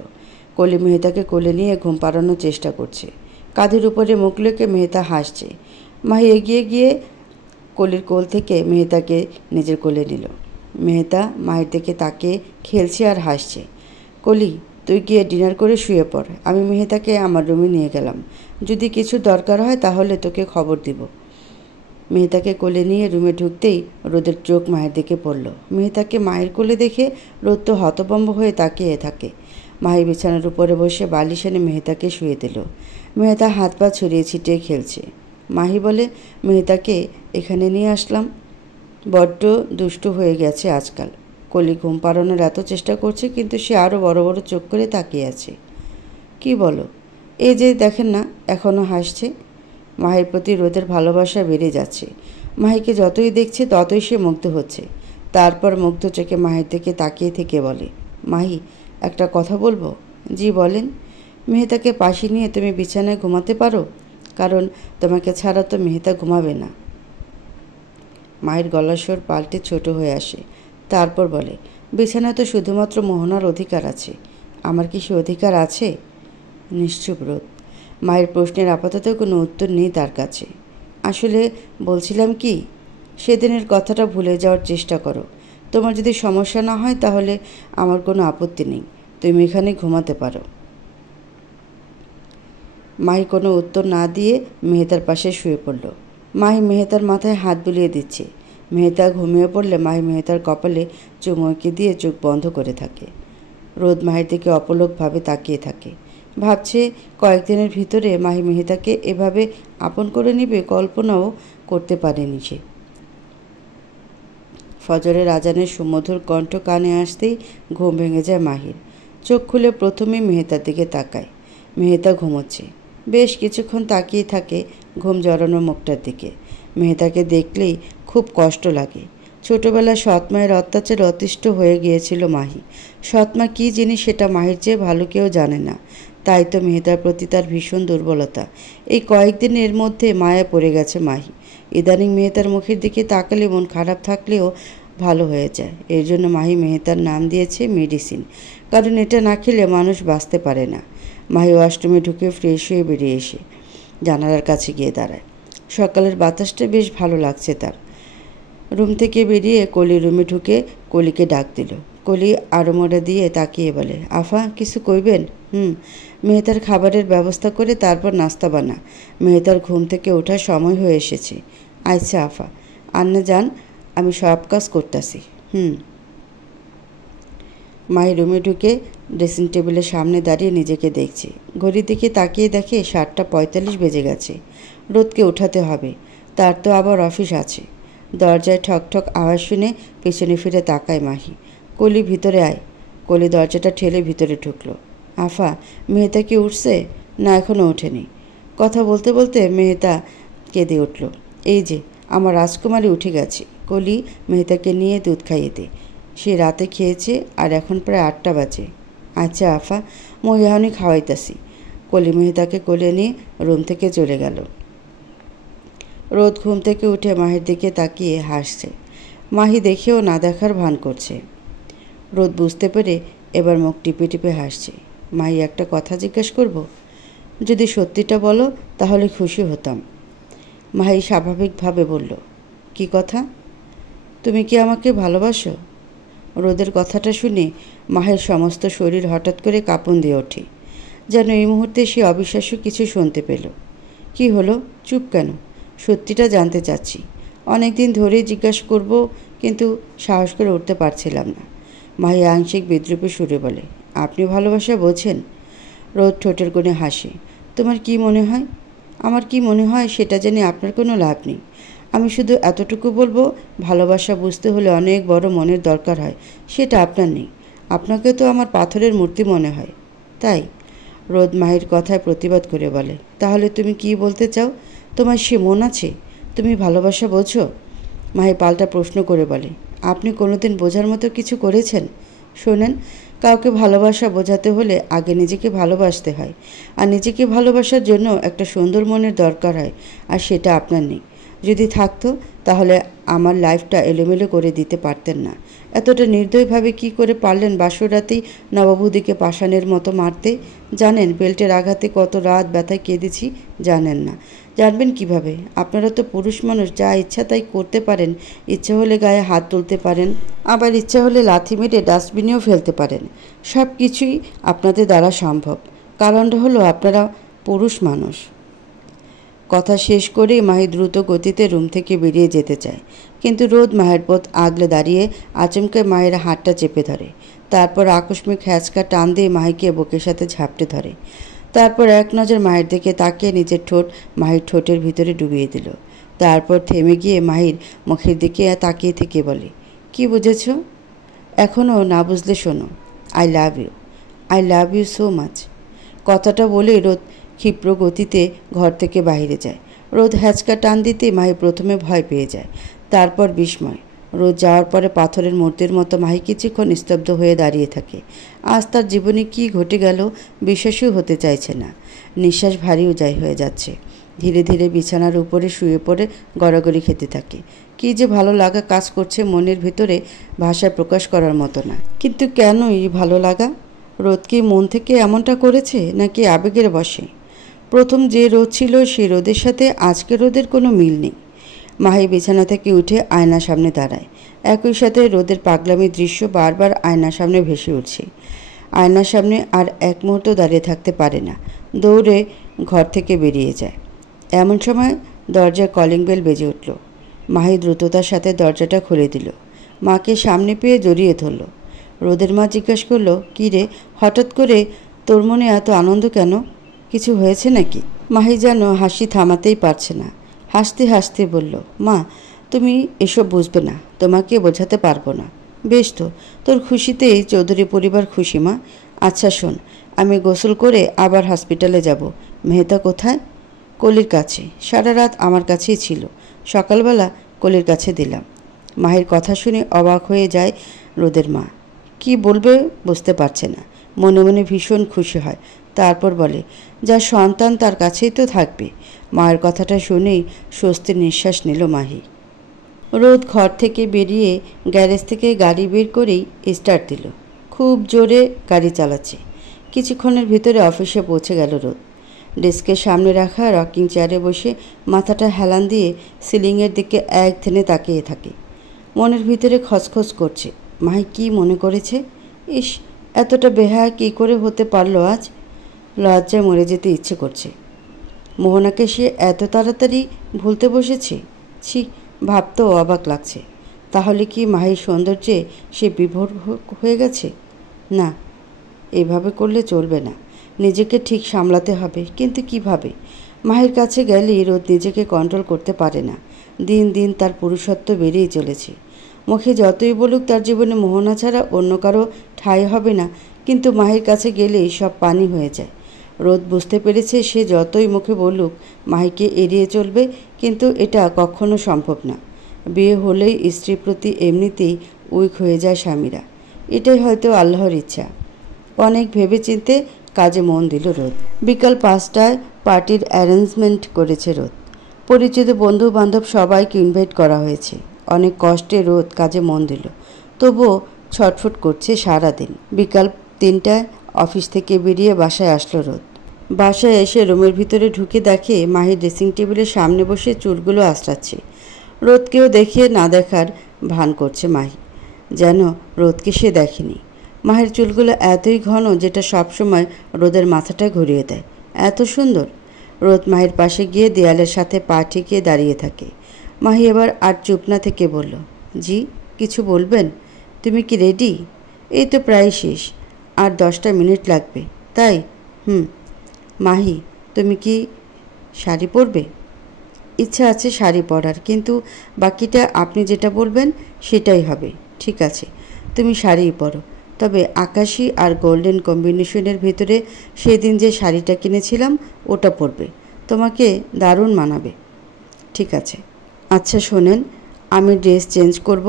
কলি মেহতাকে কোলে নিয়ে ঘুম পাড়ানোর চেষ্টা করছে। কাঁধের উপরে মুখ লেকে মেহতা হাসছে। মাহি এগিয়ে গিয়ে কলির কোল থেকে মেহতাকে নিজের কোলে নিল। মেহতা মায়ের দিকে তাকিয়ে খেলছে আর হাসছে। কলি, তুই গিয়ে ডিনার করে শুয়ে পড়। আমি মেহতাকে আমার রুমে নিয়ে গেলাম। যদি কিছু দরকার হয় তাহলে তোকে খবর দিব। মেহতাকে কোলে নিয়ে রুমে ঢুকতেই রোদের চোখ মায়ের দিকে পড়ল। মেহতাকে মায়ের কোলে দেখে রোদ তো হতভম্ব হয়ে তাকিয়ে থাকে। মাহি বিছানার উপরে বসে বালিশ এনে মেহতাকে শুয়ে দিল। মেহতা হাত পা ছড়িয়ে ছিটিয়ে খেলছে। মাহি বলে, মেহতাকে এখানে নিয়ে আসলাম। বড্ড দুষ্টু হয়ে গেছে আজকাল। কলি ঘুম পাড়ানোর এত চেষ্টা করছে, কিন্তু সে আরও বড় বড় চোখ করে তাকিয়ে আছে। কি বলো? এই যে দেখেন না, এখনও হাসছে। মাহির প্রতি রোদের ভালোবাসা বেড়ে যাচ্ছে। মাহিকে যতই দেখছে ততই সে মুগ্ধ হচ্ছে। তারপর মুগ্ধ চোখে মাহির দিকে তাকিয়ে থেকে বলে, মাহি, একটা কথা বলবো? জি বলেন। মেহতাকে পাশে নিয়ে তুমি বিছানায় ঘুমাতে পারো? কারণ তোমাকে ছাড়া তো মেহতা ঘুমাবে না। মায়ের গলার স্বর পাল্টে ছোট হয়ে আসে। তারপর বলে, বিছানায় তো শুধুমাত্র মোহনার অধিকার আছে। আমার কি সে অধিকার আছে? নিশ্চুপ রোদ। মায়ের প্রশ্নের আপাতত কোনো উত্তর নেই তার কাছে। আসলে বলছিলাম কি, সেদিনের কথাটা ভুলে যাওয়ার চেষ্টা করো। তোমার যদি সমস্যা না হয় তাহলে আমার কোনো আপত্তি নেই। তুমি এখানে ঘুমাতে পারো। মাহি কোনো উত্তর না দিয়ে মেহতার পাশে শুয়ে পড়ল। মাহি মেহতার মাথায় হাত বুলিয়ে দিচ্ছে। মেহতা ঘুমিয়ে পড়লে মাহি মেহতার কপালে চুমুকে দিয়ে চোখ বন্ধ করে থাকে। রোদ মাহির দিকে অপলকভাবে তাকিয়ে থাকে। ভাবছে কয়েকদিনের ভিতরে মাহি মেহতাকে এভাবে আপন করে নেবে কল্পনাও করতে পারেনি সে। ফজরের আজানের সুমধুর কণ্ঠ কানে আসতেই ঘুম ভেঙে যায় মাহির। চোখ খুলে প্রথমেই মেহতার দিকে তাকায়। মেহতা ঘুমোচ্ছে। বেশ কিছুক্ষণ তাকিয়ে থাকে ঘুম জড়ানো মুখটার দিকে। মেহতাকে দেখলেই খুব কষ্ট লাগে। ছোটবেলায় সৎমায়ের অত্যাচারে অতিষ্ঠ হয়ে গিয়েছিল মাহি। সৎমা কী জিনিস সেটা মাহির চেয়ে ভালো কেউ জানে না। তাই তো মেহতার প্রতি তার ভীষণ দুর্বলতা। এই কয়েকদিনের মধ্যে মায়া পড়ে গেছে মাহি। ইদানিং মেহতার মুখের দিকে তাকালে মন খারাপ থাকলেও ভালো হয়ে যায়। এর জন্য মাহি মেহতার নাম দিয়েছে মেডিসিন, কারণ এটা না খেলে মানুষ বাঁচতে পারে না। মাহি ওয়াশরুমে ঢুকে ফ্রেশ হয়ে বেরিয়ে এসে জানালার কাছে গিয়ে দাঁড়ায়। সকালের বাতাসটা বেশ ভালো লাগছে তার। রুম থেকে বেরিয়ে কলি রুমে ঢুকে কলিকে ডাক দিল। কলি আড়মোড়া দিয়ে তাকিয়ে বলে, আফা, কিছু কইবেন? মেহতার খাবারের ব্যবস্থা করে তারপর নাস্তা বানা। মেহতার ঘুম থেকে ওঠার সময় হয়ে এসেছে। আচ্ছা আফা, আন্না যান, আমি সব কাজ করতেছি। মাহি রুমে ঢুকে ড্রেসিং টেবিলের সামনে দাঁড়িয়ে নিজেকে দেখছে। ঘড়ির দিকে তাকিয়ে দেখে 7:45 বেজে গেছে। রোদকে ওঠাতে হবে, তার তো আবার অফিস আছে। দরজায় ঠক ঠক আওয়াজ শুনে পেছনে ফিরে তাকায় মাহি। কলি, ভিতরে আয়। কলি দরজাটা ঠেলে ভিতরে ঢুকলো। আফা, মেহতা কি উঠছে? না, এখনও ওঠেনি। কথা বলতে বলতে মেহতা কেঁদে উঠল। এই যে আমার রাজকুমারী উঠে গেছে। কলি, মেহতাকে নিয়ে দুধ খাইয়ে দে। সে রাতে খেয়েছে আর এখন প্রায় 8টা বাজে। আচ্ছা আফা, মই এখনই খাওয়াইতাছি। কলি মেহতাকে কোলে নিয়ে রুম থেকে চলে গেল। রোদ ঘুম থেকে উঠে মাহির দিকে তাকিয়ে হাসছে। মাহি দেখেও না দেখার ভান করছে। রোদ বুঝতে পেরে এবার মুখ টিপে টিপে হাসছে। মাহি, একটা কথা জিজ্ঞেস করব? যদি সত্যিটা বলো তাহলে খুশি হতাম। মাহি স্বাভাবিকভাবে বলল, কি কথা? তুমি কি আমাকে ভালোবাসো? রোদের কথাটা শুনে মাহির সমস্ত শরীর হঠাৎ করে কাঁপন দিয়ে ওঠে, যেন এই মুহূর্তে সে অবিশ্বাস্য কিছু শুনতে পেল। কি হলো? চুপ কেন? সত্যিটা জানতে চাচ্ছি। অনেক দিন ধরেই জিজ্ঞাসা করব, কিন্তু সাহস করে উঠতে পারছিলাম না। মাহি আংশিক বিদ্রুপে সুরে বলে, আপনি ভালোবাসা বোঝেন? রোদ ঠোঁটের কোণে হাসে। তোমার কি মনে হয়? আমার কি মনে হয় সেটা জেনে আপনার কোনো লাভ নেই। আমি শুধু এতটুকু বলবো, ভালোবাসা বুঝতে হলে অনেক বড় মনের দরকার হয়, সেটা আপনার নেই। আপনাকে তো আমার পাথরের মূর্তি মনে হয়। তাই? রোদ মাহির কথায় প্রতিবাদ করে বলে, তাহলে তুমি কি বলতে চাও? তোমার সে মন আছে? তুমি ভালোবাসা বোঝো? মাহি পাল্টা প্রশ্ন করে বলে, আপনি কোনোদিন বোঝার মতো কিছু করেছেন? শোনেন, কাউকে ভালোবাসা বোঝাতে হলে আগে নিজেকে ভালোবাসতে হয়, আর নিজেকে ভালোবাসার জন্য একটা সুন্দর মনের দরকার হয়, আর সেটা আপনার নেই। যদি থাকতো তাহলে আমার লাইফটা এলোমেলো করে দিতে পারতেন না। এতটা নির্দয়ভাবে কি করে পারলেন বাসর রাতেই নববধূকে পাষাণের মতো মারতে? জানেন বেল্টের আঘাতে কত রাত ব্যথায় কেঁদেছি? জানেন না। জানবেন কিভাবে? আপনারা তো পুরুষ মানুষ, যা ইচ্ছা তাই করতে পারেন। ইচ্ছা হলে গায়ে হাত তুলতে পারেন, আবার ইচ্ছা হলে লাথি মেরে ডাস্টবিনেও ফেলতে পারেন। সব কিছুই আপনাদের দ্বারা সম্ভব। কারণটা হলো আপনারা পুরুষ মানুষ। কথা শেষ করেই মাহি দ্রুত গতিতে রুম থেকে বেরিয়ে যেতে চায়, কিন্তু রোদ মায়ের পথ আগলে দাঁড়িয়ে আচমকে মায়ের হাতটা চেপে ধরে। তারপর আকস্মিক হ্যাঁচকা টান দিয়ে মাহিকে বুকের সাথে ঝাপটে ধরে। তারপর এক নজর মায়ের দিকে তাকিয়ে নিজের ঠোঁট মাহির ঠোঁটের ভিতরে ডুবিয়ে দিল। তারপর থেমে গিয়ে মাহির মুখের দিকে তাকিয়ে থেকে বলে, কি বুঝেছ? এখনও না বুঝলে শোনো, I love you. I love you so much. কথাটা বলে রোদ ক্ষিপ্র গতিতে ঘর থেকে বাইরে যায়। রোদ হ্যাঁচকা টান দিতে মাহি প্রথমে ভয় পেয়ে যায়, তারপর বিস্ময়। রোদ যাওয়ার পরে পাথরের মূর্তির মতো মাহি কিছুক্ষণ স্তব্ধ হয়ে দাঁড়িয়ে থাকে। আজ তার জীবনে কি ঘটে গেল বিশ্বাসই হতে চাইছে না। নিঃশ্বাস ভারী উজাই হয়ে যাচ্ছে। ধীরে ধীরে বিছানার উপরে শুয়ে পড়ে গড়াগড়ি খেতে থাকে। কী যে ভালো লাগা কাজ করছে মনের ভিতরে, ভাষায় প্রকাশ করার মতো না। কিন্তু কেনই ভালো লাগা? রোদ কি মন থেকে এমনটা করেছে, নাকি আবেগের বশে? প্রথম যে রোদ ছিল সেই রোদের সাথে আজকের রোদের কোনো মিল নেই। মাহি বিছানা থেকে উঠে আয়নার সামনে দাঁড়ায়। একই সাথে রোদের পাগলামি দৃশ্য বারবার আয়নার সামনে ভেসে উঠছে। আয়নার সামনে আর এক মুহূর্ত দাঁড়িয়ে থাকতে পারে না, দৌড়ে ঘর থেকে বেরিয়ে যায়। এমন সময় দরজায় কলিং বেল বেজে উঠল। মাহি দ্রুততার সাথে দরজাটা খুলে দিল। মাকে সামনে পেয়ে জড়িয়ে ধরল। রোদের মা জিজ্ঞাসা করল, কী রে, হঠাৎ করে তোর মনে এত আনন্দ কেন? কিছু হয়েছে নাকি? মাহি যেন হাসি থামাতেই পারছে না। হাসতে হাসতে বলল, মা তুমি এসব বুঝবে না, তোমাকে বোঝাতে পারবো না। বেশ তো, তোর খুশিতেই চৌধুরী পরিবার খুশি মা। আচ্ছা শোন, আমি গোসল করে আবার হসপিটালে যাব। মেহতা কোথায়? কলির কাছে। সারা রাত আমার কাছেই ছিল, সকালবেলা কলির কাছে দিলাম। মাহির কথা শুনে অবাক হয়ে যায় রোদের মা। কি বলবে বুঝতে পারছে না, মনে মনে ভীষণ খুশি হয়। তারপর বলে, যার সন্তান তার কাছেই তো থাকবে। মায়ের কথাটা শুনেই স্বস্তির নিঃশ্বাস নিল মাহি। রোদ ঘর থেকে বেরিয়ে গ্যারেজ থেকে গাড়ি বের করেই স্টার্ট দিল। খুব জোরে গাড়ি চালাচ্ছে। কিছুক্ষণের ভিতরে অফিসে পৌঁছে গেল রোদ। ডেস্কের সামনে রাখা রকিং চেয়ারে বসে মাথাটা হেলান দিয়ে সিলিংয়ের দিকে এক ধ্যানে তাকিয়ে থাকে। মনের ভিতরে খচখচ করছে, মাহি কি মনে করেছে? ইস, এতটা বেহায়া কী করে হতে পারলো আজ? লজ্জায় মরে যেতে ইচ্ছে করছে। মোহনাকে সে এত তাড়াতাড়ি ভুলতে বসেছে। ছি, ভাবতেও অবাক লাগছে। তাহলে কি মাহির সৌন্দর্যে সে বিভোর হয়ে গেছে? না, এভাবে করলে চলবে না। নিজেকে ঠিক সামলাতে হবে, কিন্তু কিভাবে? মাহির কাছে গেলেই রোদ নিজেকে কন্ট্রোল করতে পারে না। দিন দিন তার পুরুষত্ব বেড়েই চলেছে। মুখে যতই বলুক তার জীবনে মোহনা ছাড়া অন্য কারো ঠাঁই হবে না, কিন্তু মাহির কাছে গেলেই সব পানি হয়ে যায়। রোদ বুঝতে পেরেছে সে যতই মুখে বলুক মাহিকে এড়িয়ে চলবে, কিন্তু এটা কখনো সম্ভব না। বিয়ে হলেই স্ত্রীর প্রতি এমনিতেই উইক হয়ে যায় স্বামীরা। এটাই হয়তো আল্লাহর ইচ্ছা। অনেক ভেবেচিন্তে কাজে মন দিল রোদ। বিকাল 5টায় পার্টির অ্যারেঞ্জমেন্ট করেছে রোদ। পরিচিত বন্ধু বান্ধব সবাইকে ইনভাইট করা হয়েছে। অনেক কষ্টে রোদ কাজে মন দিল, তবুও ছটফট করছে সারাদিন। বিকাল 3টায় অফিস থেকে বেরিয়ে বাসায় আসলো রোদ। বাসায় এসে রুমের ভিতরে ঢুকে দেখে মাহি ড্রেসিং টেবিলের সামনে বসে চুলগুলো আঁচড়াচ্ছে। রোদকেও দেখিয়ে না দেখার ভান করছে মাহি, যেন রোদকে সে দেখেনি। মাহির চুলগুলো এতই ঘন যেটা সবসময় রোদের মাথাটা ঘুরিয়ে দেয়। এত সুন্দর। রোদ মাহির পাশে গিয়ে দেয়ালের সাথে পা ঠেকিয়ে দাঁড়িয়ে থাকে। মাহি এবার আর চুপ না থেকে বলল, জি, কিছু বলবেন? তুমি কি রেডি? এই তো প্রায় শেষ, আর 10টা মিনিট লাগবে। তাই? মাহি, তুমি কি শাড়ি পরবে? ইচ্ছা আছে শাড়ি পরার, কিন্তু বাকিটা আপনি যেটা বলবেন সেটাই হবে। ঠিক আছে, তুমি শাড়িই পরো, তবে আকাশি আর গোল্ডেন কম্বিনেশনের ভেতরে সেদিন যে শাড়িটা কিনেছিলাম ওটা পরবে, তোমাকে দারুণ মানাবে। ঠিক আছে। আচ্ছা শোনেন, আমি ড্রেস চেঞ্জ করব।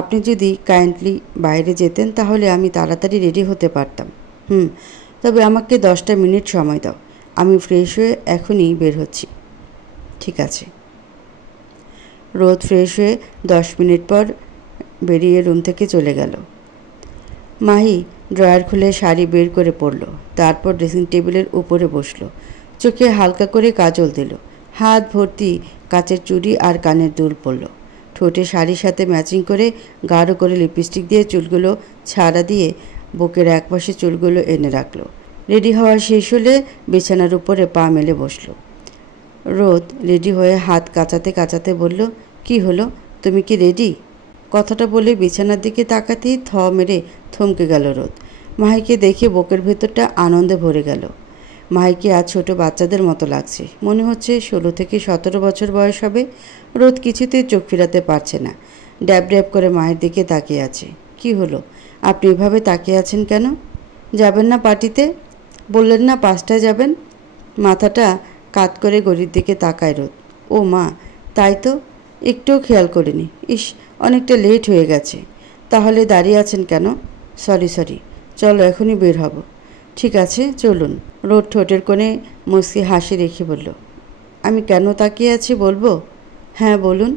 আপনি যদি কাইন্ডলি বাইরে যেতেন তাহলে আমি তাড়াতাড়ি রেডি হতে পারতাম। তবে আমাকে 10টা মিনিট সময় দাও, আমি ফ্রেশ হয়ে এখনই বের হচ্ছি। ঠিক আছে। রোদ ফ্রেশ হয়ে 10 মিনিট পর বেরিয়ে রুম থেকে চলে গেল। মাহি ড্রয়ার খুলে শাড়ি বের করে পরল, তারপর ড্রেসিং টেবিলের উপরে বসলো। চোখে হালকা করে কাজল দিল, হাত ভর্তি কাচের চুড়ি আর কানের দুল পরল। ঠোঁটে শাড়ির সাথে ম্যাচিং করে গাঢ় করে লিপস্টিক দিয়ে চুলগুলো ছাড়া দিয়ে বুকের একপাশে চুলগুলো এনে রাখলো। রেডি হওয়া শেষ হলে বিছানার উপরে পা মেলে বসলো। রোদ রেডি হয়ে হাত কাচাতে কাচাতে বলল, কি হলো, তুমি কি রেডি? কথাটা বলে বিছানার দিকে তাকাতেই মেরে থমকে গেল রোদ। মাহিকে দেখে বুকের ভেতরটা আনন্দে ভরে গেল। মাহিকে আজ ছোট বাচ্চাদের মতো লাগছে, মনে হচ্ছে 16 থেকে 17 বছর বয়স হবে। রোদ কিছুতেই চোখ ফিরাতে পারছে না, ড্যাব ড্যাব করে মায়ের দিকে তাকিয়ে আছে। কি হলো, আপনি এভাবে তাকিয়ে আছেন কেন? যাবেন না পার্টিতে? বললেন না 5টায় যাবেন? মাথাটা কাত করে ঘড়ির দিকে তাকায় রোদ। ও মা, তাই তো, একটুও খেয়াল করিনি। ইস, অনেকটা লেট হয়ে গেছে। তাহলে দাঁড়িয়ে আছেন কেন? সরি, চলো এখনই বের হব। ঠিক আছে, চলুন। রোদ ঠোঁটের কোণে মুচকি হাসি রেখে বলল, আমি কেন তাকিয়ে আছি বলবো? হ্যাঁ বলুন।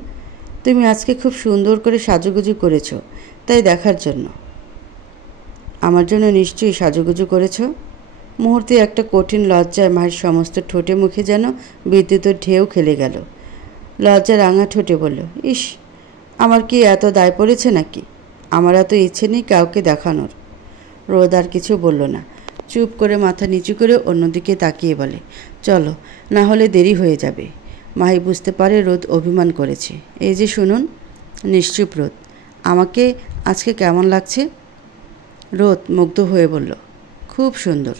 তুমি আজকে খুব সুন্দর করে সাজুগুজু করেছো, তাই দেখার জন্য। আমার জন্য নিশ্চয়ই সাজুগুজু করেছো? মুহূর্তে একটা কঠিন লজ্জায় মায়ের সমস্ত ঠোঁটে মুখে যেন বিদ্যুতের ঢেউ খেলে গেল। লজ্জা রাঙা ঠোঁটে বলল, ইস, আমার কি এত দায় পড়েছে নাকি? আমার এত ইচ্ছে নেই কাউকে দেখানোর। রোদ আর কিছু বলল না, চুপ করে মাথা নিচু করে অন্যদিকে তাকিয়ে বলে, চলো, না হলে দেরি হয়ে যাবে। মাহি বুঝতে পারে রোদ অভিমান করেছে। এই যে শুনুন। নিশ্চুপ রোদ, আমাকে আজকে কেমন লাগছে? রোদ মুগ্ধ হয়ে বলল, খুব সুন্দর।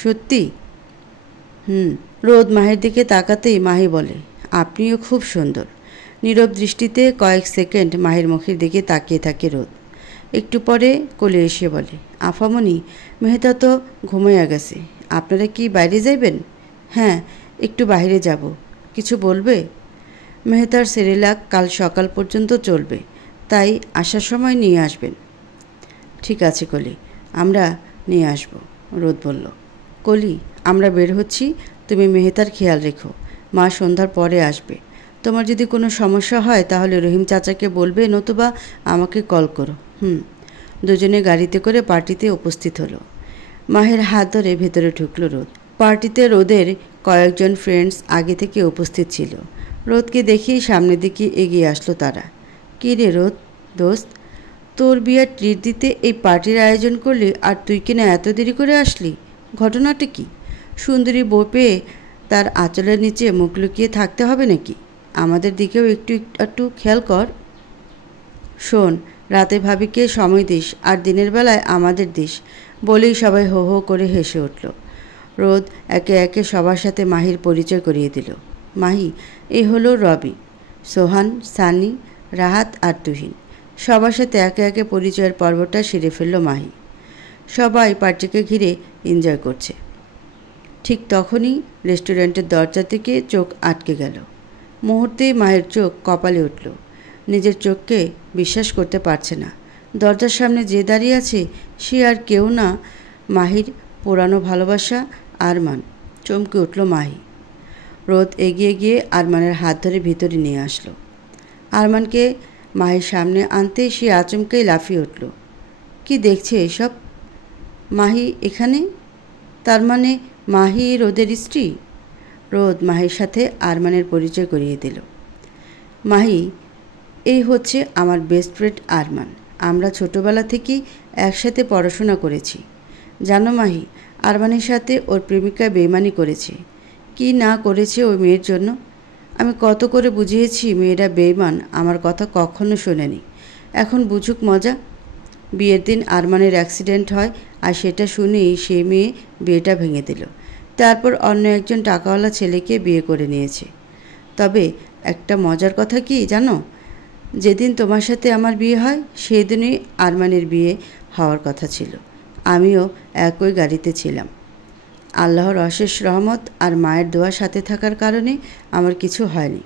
সত্যি? রোদ মাহির দিকে তাকাতেই মাহি বলে, আপনিও খুব সুন্দর। নীরব দৃষ্টিতে কয়েক সেকেন্ড মাহির মুখের দিকে তাকিয়ে থাকে রোদ। একটু পরে কোলে এসে বলে, আফামনি, মেহতা তো ঘুমাইয়া গেছে, আপনারা কি বাইরে যাইবেন? হ্যাঁ, একটু বাইরে যাব। কিছু বলবে? মেহতার সেরেলাক কাল সকাল পর্যন্ত চলবে, তাই আসার সময় নিয়ে আসবেন। ঠিক আছে কলি, আমরা নিয়ে আসব, রোদ বলল। কলি, আমরা বের হচ্ছি, তুমি মেহতার খেয়াল রেখো। মা সন্ধ্যার পরে আসবে। তোমার যদি কোনো সমস্যা হয় তাহলে রহিম চাচাকে বলবে, নতুবা আমাকে কল করো। দুজনে গাড়িতে করে পার্টিতে উপস্থিত হলো। মাহের হাত ধরে ভেতরে ঢুকলো রোদ। পার্টিতে রোদের কয়েকজন ফ্রেন্ডস আগে থেকে উপস্থিত ছিল। রোদকে দেখেই সামনের দিকে এগিয়ে আসলো তারা। কী রে রোদ, দোস্ত, তোর বিয়ার ট্রিট দিতে এই পার্টির আয়োজন করলি, আর তুই কিনা এত দেরি করে আসলি? ঘটনাটা কি? সুন্দরী বউ পেয়ে তার আঁচলের নিচে মুখ লুকিয়ে থাকতে হবে নাকি? আমাদের দিকেও একটু খেয়াল কর। শোন, রাতে ভাবিকে সময় দিস, আর দিনের বেলায় আমাদের দিস, বলেই সবাই হো হো করে হেসে উঠল। রোদ একে একে সবার সাথে মাহির পরিচয় করিয়ে দিল। মাহি, এ হলো রবি, সোহান, সানি, রাহাত আর তুহিন সবার সাথে একে একে পরিচয়ের পর্বটা সেরে ফেলল মাহি। সবাই পার্টিকে ঘিরে এনজয় করছে। ঠিক তখনই রেস্টুরেন্টের দরজা থেকে চোখ আটকে গেল। মুহূর্তেই মায়ের চোখ কপালে উঠল। নিজের চোখকে বিশ্বাস করতে পারছে না। দরজার সামনে যে দাঁড়িয়ে আছে সে আর কেউ না, মাহির পুরানো ভালোবাসা আরমান। চমকে উঠল মাহি। রোদ এগিয়ে গিয়ে আরমানের হাত ধরে ভিতরে নিয়ে আসলো। আরমানকে মাহির সামনে আনতেই সে আচমকেই লাফিয়ে উঠল। কি দেখছে এসব? মাহি এখানে? তার মানে মাহি রোদের স্ত্রী? রোদ মাহির সাথে আরমানের পরিচয় করিয়ে দিল। মাহি, এই হচ্ছে আমার বেস্ট ফ্রেন্ড আরমান। আমরা ছোটোবেলা থেকেই একসাথে পড়াশোনা করেছি। জানো মাহি, আরমানের সাথে ওর প্রেমিকা বেইমানি করেছে। কি না করেছে ওই মেয়ের জন্য। আমি কত করে বুঝিয়েছি মেয়েরা বেইমান, আমার কথা কখনো শোনেনি। এখন বুঝুক মজা। বিয়ের দিন আরমানের অ্যাক্সিডেন্ট হয় আর সেটা শুনেই সেই মেয়ে বিয়েটা ভেঙে দিল। তারপর অন্য একজন টাকাওয়ালা ছেলেকে বিয়ে করে নিয়েছে। তবে একটা মজার কথা কি জানো, যেদিন তোমার সাথে আমার বিয়ে হয় সেই দিনই আরমানের বিয়ে হওয়ার কথা ছিল। আমিও একই গাড়িতে ছিলাম। আল্লাহর অশেষ রহমত আর মায়ের দোয়া সাথে থাকার কারণে আমার কিছু হয়নি।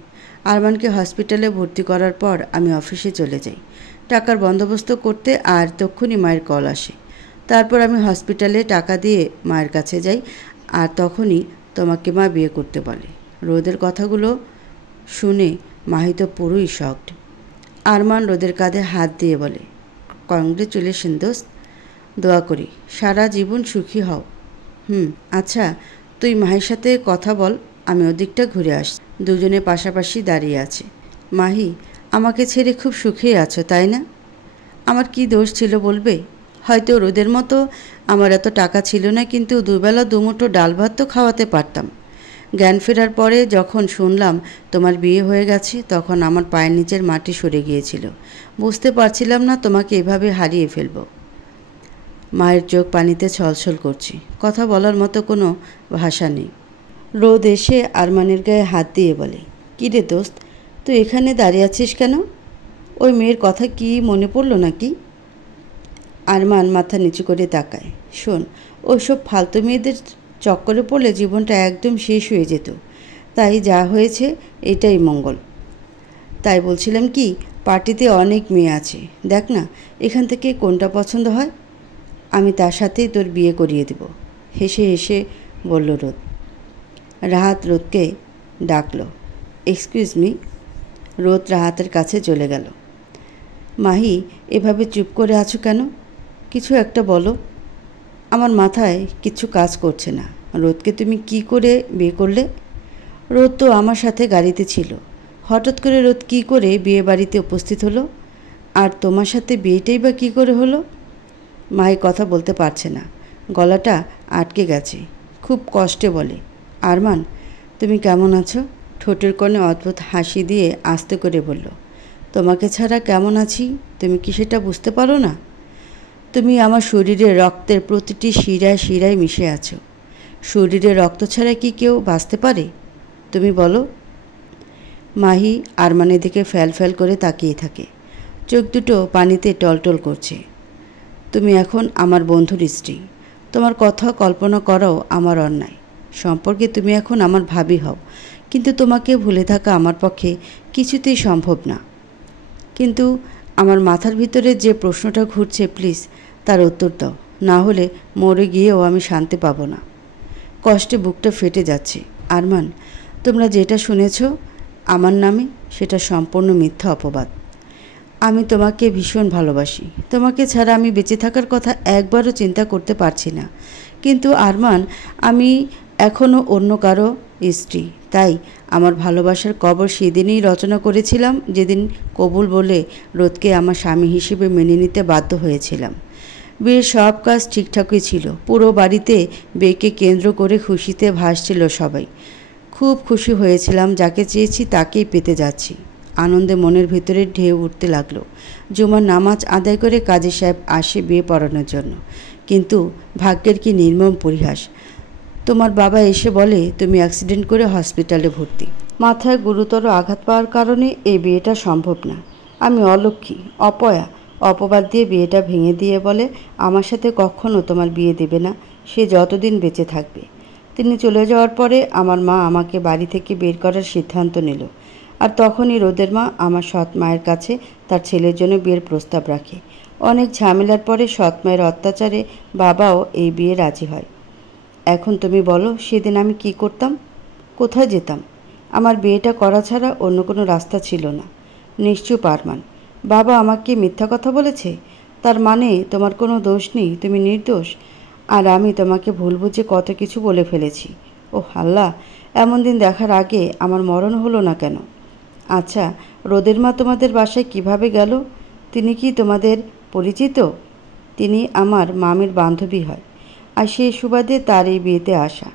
আরমানকে হসপিটালে ভর্তি করার পর আমি অফিসে চলে যাই টাকার বন্দোবস্ত করতে, আর তক্ষুনি মায়ের কল আসে। তারপর আমি হসপিটালে টাকা দিয়ে মায়ের কাছে যাই, আর তখনই তোমাকে মা বিয়ে করতে বলে। রোদের কথাগুলো শুনে মাহি তো পুরোই শকড। আরমান রোদের কাঁধে হাত দিয়ে বলে, কংগ্রেচুলেশন দোস্ত, দোয়া করি সারা জীবন সুখী হও। আচ্ছা, তুই মাহির সাথে কথা বল, আমি ওদিকটা ঘুরে আসছি। দুজনে পাশাপাশি দাঁড়িয়ে আছে। মাহি, আমাকে ছেড়ে খুব সুখেই আছো তাই না? আমার কি দোষ ছিল বলবে? হয়তো রোদের মতো আমার এত টাকা ছিল না, কিন্তু দুবেলা দুমুঠো ডাল ভাত তো খাওয়াতে পারতাম। জ্ঞান ফেরার পরে যখন শুনলাম তোমার বিয়ে হয়ে গেছে, তখন আমার পায়ের নিচের মাটি সরে গিয়েছিল। বুঝতে পারছিলাম না তোমাকে এভাবে হারিয়ে ফেলব। মায়ের চোখ পানিতে ছলছল করছে। কথা বলার মতো কোনো ভাষা নেই। রোদ এসে আরমানের গায়ে হাত দিয়ে বলে, কী রে দোস্ত, তুই এখানে দাঁড়িয়ে আছিস কেন? ওই মেয়ের কথা কি মনে পড়ল নাকি? আরমান মাথা নিচু করে তাকায়। শোন, ওইসব ফালতু মেয়েদের চক্করে পড়লে জীবনটা একদম শেষ হয়ে যেত। তাই যা হয়েছে এটাই মঙ্গল। তাই বলছিলাম কি, পার্টিতে অনেক মেয়ে আছে, দেখ না এখান থেকে কোনটা পছন্দ হয়, আমি তার সাথেই তোর বিয়ে করিয়ে দেব। হেসে হেসে বলল রোদ। রাহাত রোদকে ডাকল। Excuse me. রোদ রাহাতের কাছে চলে গেল। মাহি, এভাবে চুপ করে আছো কেন? কিছু একটা বলো। আমার মাথায় কিছু কাজ করছে না। রোদকে তুমি কি করে বিয়ে করলে? রোদ তো আমার সাথে গাড়িতে ছিল। হঠাৎ করে রোদ কি করে বিয়ে বাড়িতে উপস্থিত হলো? আর তোমার সাথে বিয়েটাই বা কী করে হলো? মাহি কথা বলতে পারছে না, গলাটা আটকে গেছে। খুব কষ্টে বলে, আরমান, তুমি কেমন আছো? ঠোঁটের কোণে অদ্ভুত হাসি দিয়ে আস্তে করে বলল, তোমাকে ছাড়া কেমন আছি তুমি কি সেটা বুঝতে পারো না? তুমি আমার শরীরে রক্তের প্রতিটি শিরায় শিরায় মিশে আছো। শরীরে রক্ত ছাড়া কি কেউ বাঁচতে পারে? তুমি বলো। মাহি আরমানের দিকে ফ্যাল ফ্যাল করে তাকিয়ে থাকে। চোখ দুটো পানিতে টলটল করছে। তুমি এখন আমার বন্ধুর স্ত্রী। তোমার কথা কল্পনা করাও আমার অন্যায়। সম্পর্কে তুমি এখন আমার ভাবি হও, কিন্তু তোমাকে ভুলে থাকা আমার পক্ষে কিছুতেই সম্ভব না। কিন্তু আমার মাথার ভিতরে যে প্রশ্নটা ঘুরছে, প্লিজ তার উত্তর দাও, না হলে মরে গিয়েও আমি শান্তি পাবো না। কষ্টে বুকটা ফেটে যাচ্ছে। আরমান, তোমরা যেটা শুনেছ আমার নামে সেটা সম্পূর্ণ মিথ্যা অপবাদ। আমি তোমাকে ভীষণ ভালোবাসি। তোমাকে ছাড়া আমি বেঁচে থাকার কথা একবারও চিন্তা করতে পারছি না। কিন্তু আরমান, আমি এখনও অন্য কারো স্ত্রী। তাই আমার ভালোবাসার কবর সেদিনই রচনা করেছিলাম যেদিন কবুল বলে রোদকে আমার স্বামী হিসেবে মেনে নিতে বাধ্য হয়েছিলাম। বিয়ের সব কাজ ঠিকঠাকই ছিল। পুরো বাড়িতে বিয়েকে কেন্দ্র করে খুশিতে ভাসছিল সবাই। খুব খুশি হয়েছিলাম, যাকে চেয়েছি তাকেই পেতে যাচ্ছি। আনন্দে মনের ভিতরে ঢেউ উঠতে লাগলো। জুমার নামাজ আদায় করে কাজী সাহেব আসে বিয়ে পড়ানোর জন্য। কিন্তু ভাগ্যের কি নির্মম পরিহাস, তোমার বাবা এসে বলে তুমি অ্যাক্সিডেন্ট করে হসপিটালে ভর্তি। মাথায় গুরুতর আঘাত পাওয়ার কারণে এই বিয়েটা সম্ভব না। আমি অলক্ষী, অপয়া, অপবাদ দিয়ে বিয়েটা ভেঙে দিয়ে বলে আমার সাথে কখনো তোমার বিয়ে দেবে না, সে যতদিন বেঁচে থাকবে। তিনি চলে যাওয়ার পরে আমার মা আমাকে বাড়ি থেকে বের করার সিদ্ধান্ত নিল। আর তখনই রোদের মা আমার সৎ মায়ের কাছে তার ছেলের জন্য বিয়ের প্রস্তাব রাখে। অনেক ঝামেলার পরে সৎ মায়ের অত্যাচারে বাবাও এই বিয়ে রাজি হয়। এখন তুমি বলো, সেদিন আমি কি করতাম, কোথায় যেতাম? আমার বিয়েটা করা ছাড়া অন্য কোনো রাস্তা ছিল না। নিশ্চুপ আরমান, বাবা আমাকে মিথ্যা কথা বলেছে? তার মানে তোমার কোনো দোষ নেই, তুমি নির্দোষ, আর আমি তোমাকে ভুল বুঝে কত কিছু বলে ফেলেছি। ও আল্লাহ, এমন দিন দেখার আগে আমার মরণ হলো না কেন? আচ্ছা, রোদের মা তোমাদের বাসায় কিভাবে গেল? তিনি কি তোমাদের পরিচিত? তিনি আমার মামির বান্ধবী হয়, আর সেই সুবাদে তার এই বিয়েতে আসা।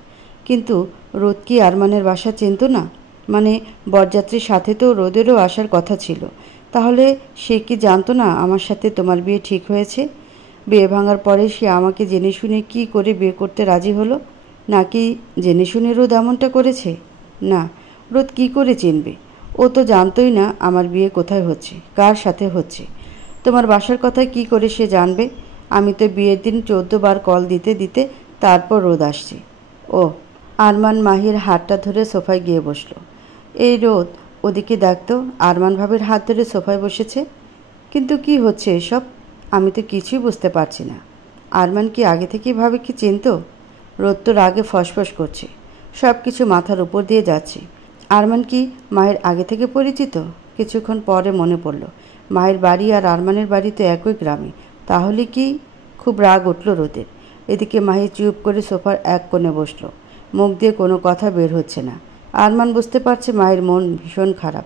কিন্তু রোদ কি আরমানের বাসা চিনত না? মানে বরযাত্রীর সাথে তো রোদেরও আসার কথা ছিল। তাহলে সে কি জানতো না আমার সাথে তোমার বিয়ে ঠিক হয়েছে? বিয়ে ভাঙার পরে সে আমাকে জেনে শুনে কি করে বিয়ে করতে রাজি হলো? নাকি জেনে শুনে রোদ এমনটা করেছে? না, রোদ কি করে চিনবে? ও তো জানতোই না আমার বিয়ে কোথায় হচ্ছে, কার সাথে হচ্ছে। তোমার বাসার কথা কি করে সে জানবে? আমি তো বিয়ের দিন 14 বার কল দিতে দিতে তারপর রোদ আসছে। ও, আরমান মাহির হাতটা ধরে সোফায় গিয়ে বসলো। এই রোদ, ওদিকে দেখতো, আরমান ভাবির হাত ধরে সোফায় বসেছে। কিন্তু কি হচ্ছে এসব? আমি তো কিছুই বুঝতে পারছি না। আরমান কি আগে থেকেই ভাবে কি চিনত? রোদ তো রাগে ফসফস করছে, সব কিছু মাথার উপর দিয়ে যাচ্ছে। আরমান কি মায়ের আগে থেকে পরিচিত? কিছুক্ষণ পরে মনে পড়ল, মায়ের বাড়ি আর আরমানের বাড়ি তো একই গ্রামে। তাহলে কি? খুব রাগ উঠল রোদের। এদিকে মাহি চুপ করে সোফার এক কোণে বসলো, মুখ দিয়ে কোনো কথা বের হচ্ছে না। আরমান বুঝতে পারছে মায়ের মন ভীষণ খারাপ,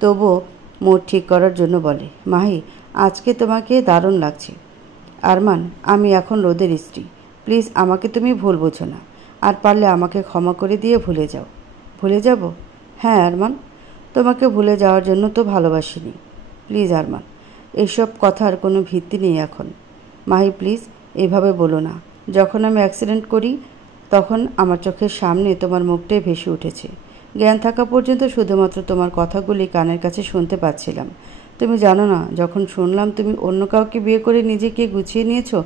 তবুও মুড ঠিক করার জন্য বলে, মাহি, আজকে তোমাকে দারুণ লাগছে। আরমান, আমি এখন রোদের স্ত্রী, প্লিজ আমাকে তুমি ভুল বোঝো না, আর পারলে আমাকে ক্ষমা করে দিয়ে ভুলে যাও। ভুলে যাব? হ্যাঁ আরমান, তোমাকে ভুলে যাওয়ার জন্য তো ভালোবাসিনি। প্লিজ আরমান, এসব কথার কোনো ভিত্তি নেই এখন। মাহি প্লিজ, এভাবে বলো না। যখন আমি অ্যাক্সিডেন্ট করি তখন আমার চোখের সামনে তোমার মুখটাই ভেসে উঠেছে। জ্ঞান থাকা পর্যন্ত শুধুমাত্র তোমার কথাগুলি কানের কাছে শুনতে পাচ্ছিলাম। তুমি জানো না, যখন শুনলাম তুমি অন্য কাউকে বিয়ে করে নিজেকে গুছিয়ে নিয়েছো,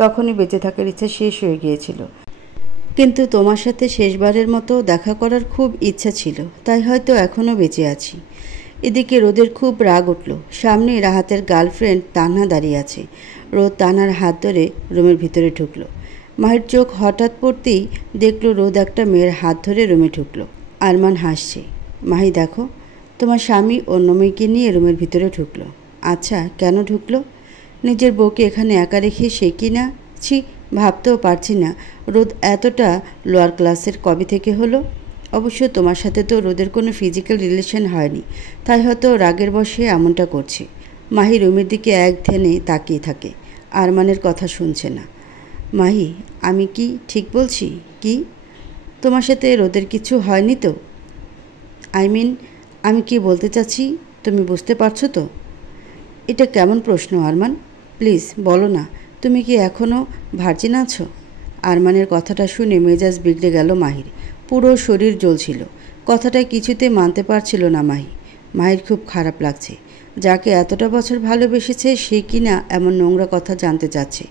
তখনই বেঁচে থাকার ইচ্ছা শেষ হয়ে গিয়েছিল। কিন্তু তোমার সাথে শেষবারের মতো দেখা করার খুব ইচ্ছা ছিল, তাই হয়তো এখনও বেঁচে আছি। এদিকে রোদের খুব রাগ উঠল। সামনে রাহাতের গার্লফ্রেন্ড তানহা দাঁড়িয়ে আছে। রোদ তানহার হাত ধরে রুমের ভিতরে ঢুকলো। মায়ের চোখ হঠাৎ পড়তেই দেখলো রোদ একটা মেয়ের হাত ধরে রুমে ঢুকলো। আরমান হাসছে। মাহি দেখো, তোমার স্বামী অন্য মেয়েকে নিয়ে রুমের ভিতরে ঢুকলো। আচ্ছা, কেন ঢুকলো? নিজের বউকে এখানে একা রেখে সে কি না? ছি, ভাবতেও পারছি না রোদ এতটা লোয়ার ক্লাসের কবে থেকে হলো। অবশ্য তোমার সাথে তো রোদের কোনো ফিজিক্যাল রিলেশন হয়নি, তাই হয়তো রাগের বশে এমনটা করছে। মাহি রুমের দিকে এক ধ্যানে তাকিয়ে থাকে, আরমানের কথা শুনছে না। মাহি, আমি কি ঠিক বলছি? কি? তোমার সাথে রোদের কিছু হয়নি তো? আমি কি বলতে চাচ্ছি তুমি বুঝতে পারছো তো? এটা কেমন প্রশ্ন আরমান? প্লিজ বলো না, তুমি কি এখনও ভার্জিন আছো? আরমানের কথাটা শুনে মেজাজ বিগড়ে গেল মাহির। পুরো শরীর জ্বলছিল। কথাটা কিছুতে মানতে পারছিল না মাহি। মাহির খুব খারাপ লাগছে। যাকে এতটা বছর ভালোবেসেছে সে কিনা এমন নোংরা কথা জানতে চাচ্ছে।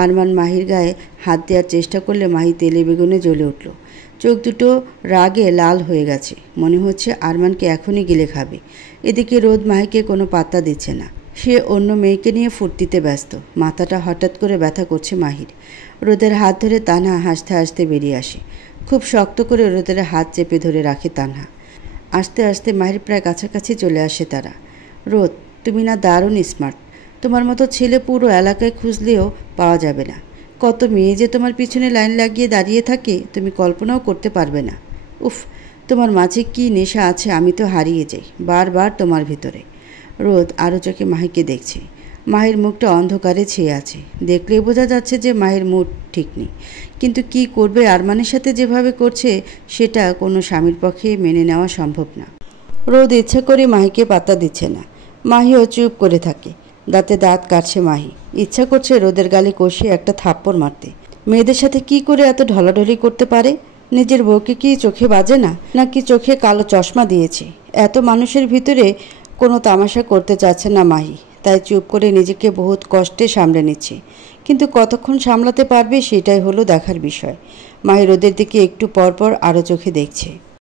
আরমান মাহির গায়ে হাত দেওয়ার চেষ্টা করলে মাহি তেলে বেগুনে জ্বলে উঠল। চোখ দুটো রাগে লাল হয়ে গেছে, মনে হচ্ছে আরমানকে এখনই গিলে খাবে। এদিকে রোদ মাহিকে কোনো পাত্তা দিচ্ছে না। সে অন্য মেয়েকে নিয়ে ফুর্তিতে ব্যস্ত। মাথাটা হঠাৎ করে ব্যথা করছে মাহির। রোদের হাত ধরে তানহা হাসতে হাসতে বেরিয়ে আসে। খুব শক্ত করে রোদের হাত চেপে ধরে রাখে তানহা। আস্তে আস্তে মাহির প্রায় কাছাকাছি চলে আসে তারা। রোদ, তুমি না দারুণ স্মার্ট। তোমার মতো ছেলে পুরো এলাকায় খুঁজলেও পাওয়া যাবে না। কত মেয়ে যে তোমার পিছনে লাইন লাগিয়ে দাঁড়িয়ে থাকে তুমি কল্পনাও করতে পারবে না। উফ, তোমার মাঝে কি নেশা আছে আমি তো হারিয়ে যাই বারবার তোমার ভিতরে। রোদ আরও চোখে মাহিকে দেখছে। মাহির মুখটা অন্ধকারে ছেয়ে আছে। দেখলেই বোঝা যাচ্ছে যে মাহির মুড ঠিক নেই। কিন্তু কি করবে, আরমানের সাথে যেভাবে করছে সেটা কোনো স্বামীর পক্ষে মেনে নেওয়া সম্ভব না। রোদ ইচ্ছে করে মাহিকে পাত্তা দিচ্ছে না। মাহিও চুপ করে থাকে। দাঁতে দাঁত কাটছে মাহি। ইচ্ছা করছে রোদের গালে কষিয়ে একটা থাপ্পড় মারতে। মেয়েদের সাথে কি করে এত ঢলাঢলি করতে পারে? নিজের বউকে কি চোখে বাজে না, নাকি চোখে কালো চশমা দিয়েছে? এত মানুষের ভিতরে কোনো তামাশা করতে চাচ্ছে না মাহি, তাই চুপ করে নিজেকে বহুত কষ্টে সামলে নিচ্ছে। কিন্তু কতক্ষণ সামলাতে পারবে সেটাই হলো দেখার বিষয়। মাহি রোদের দিকে একটু পরপর আরও চোখে দেখছে।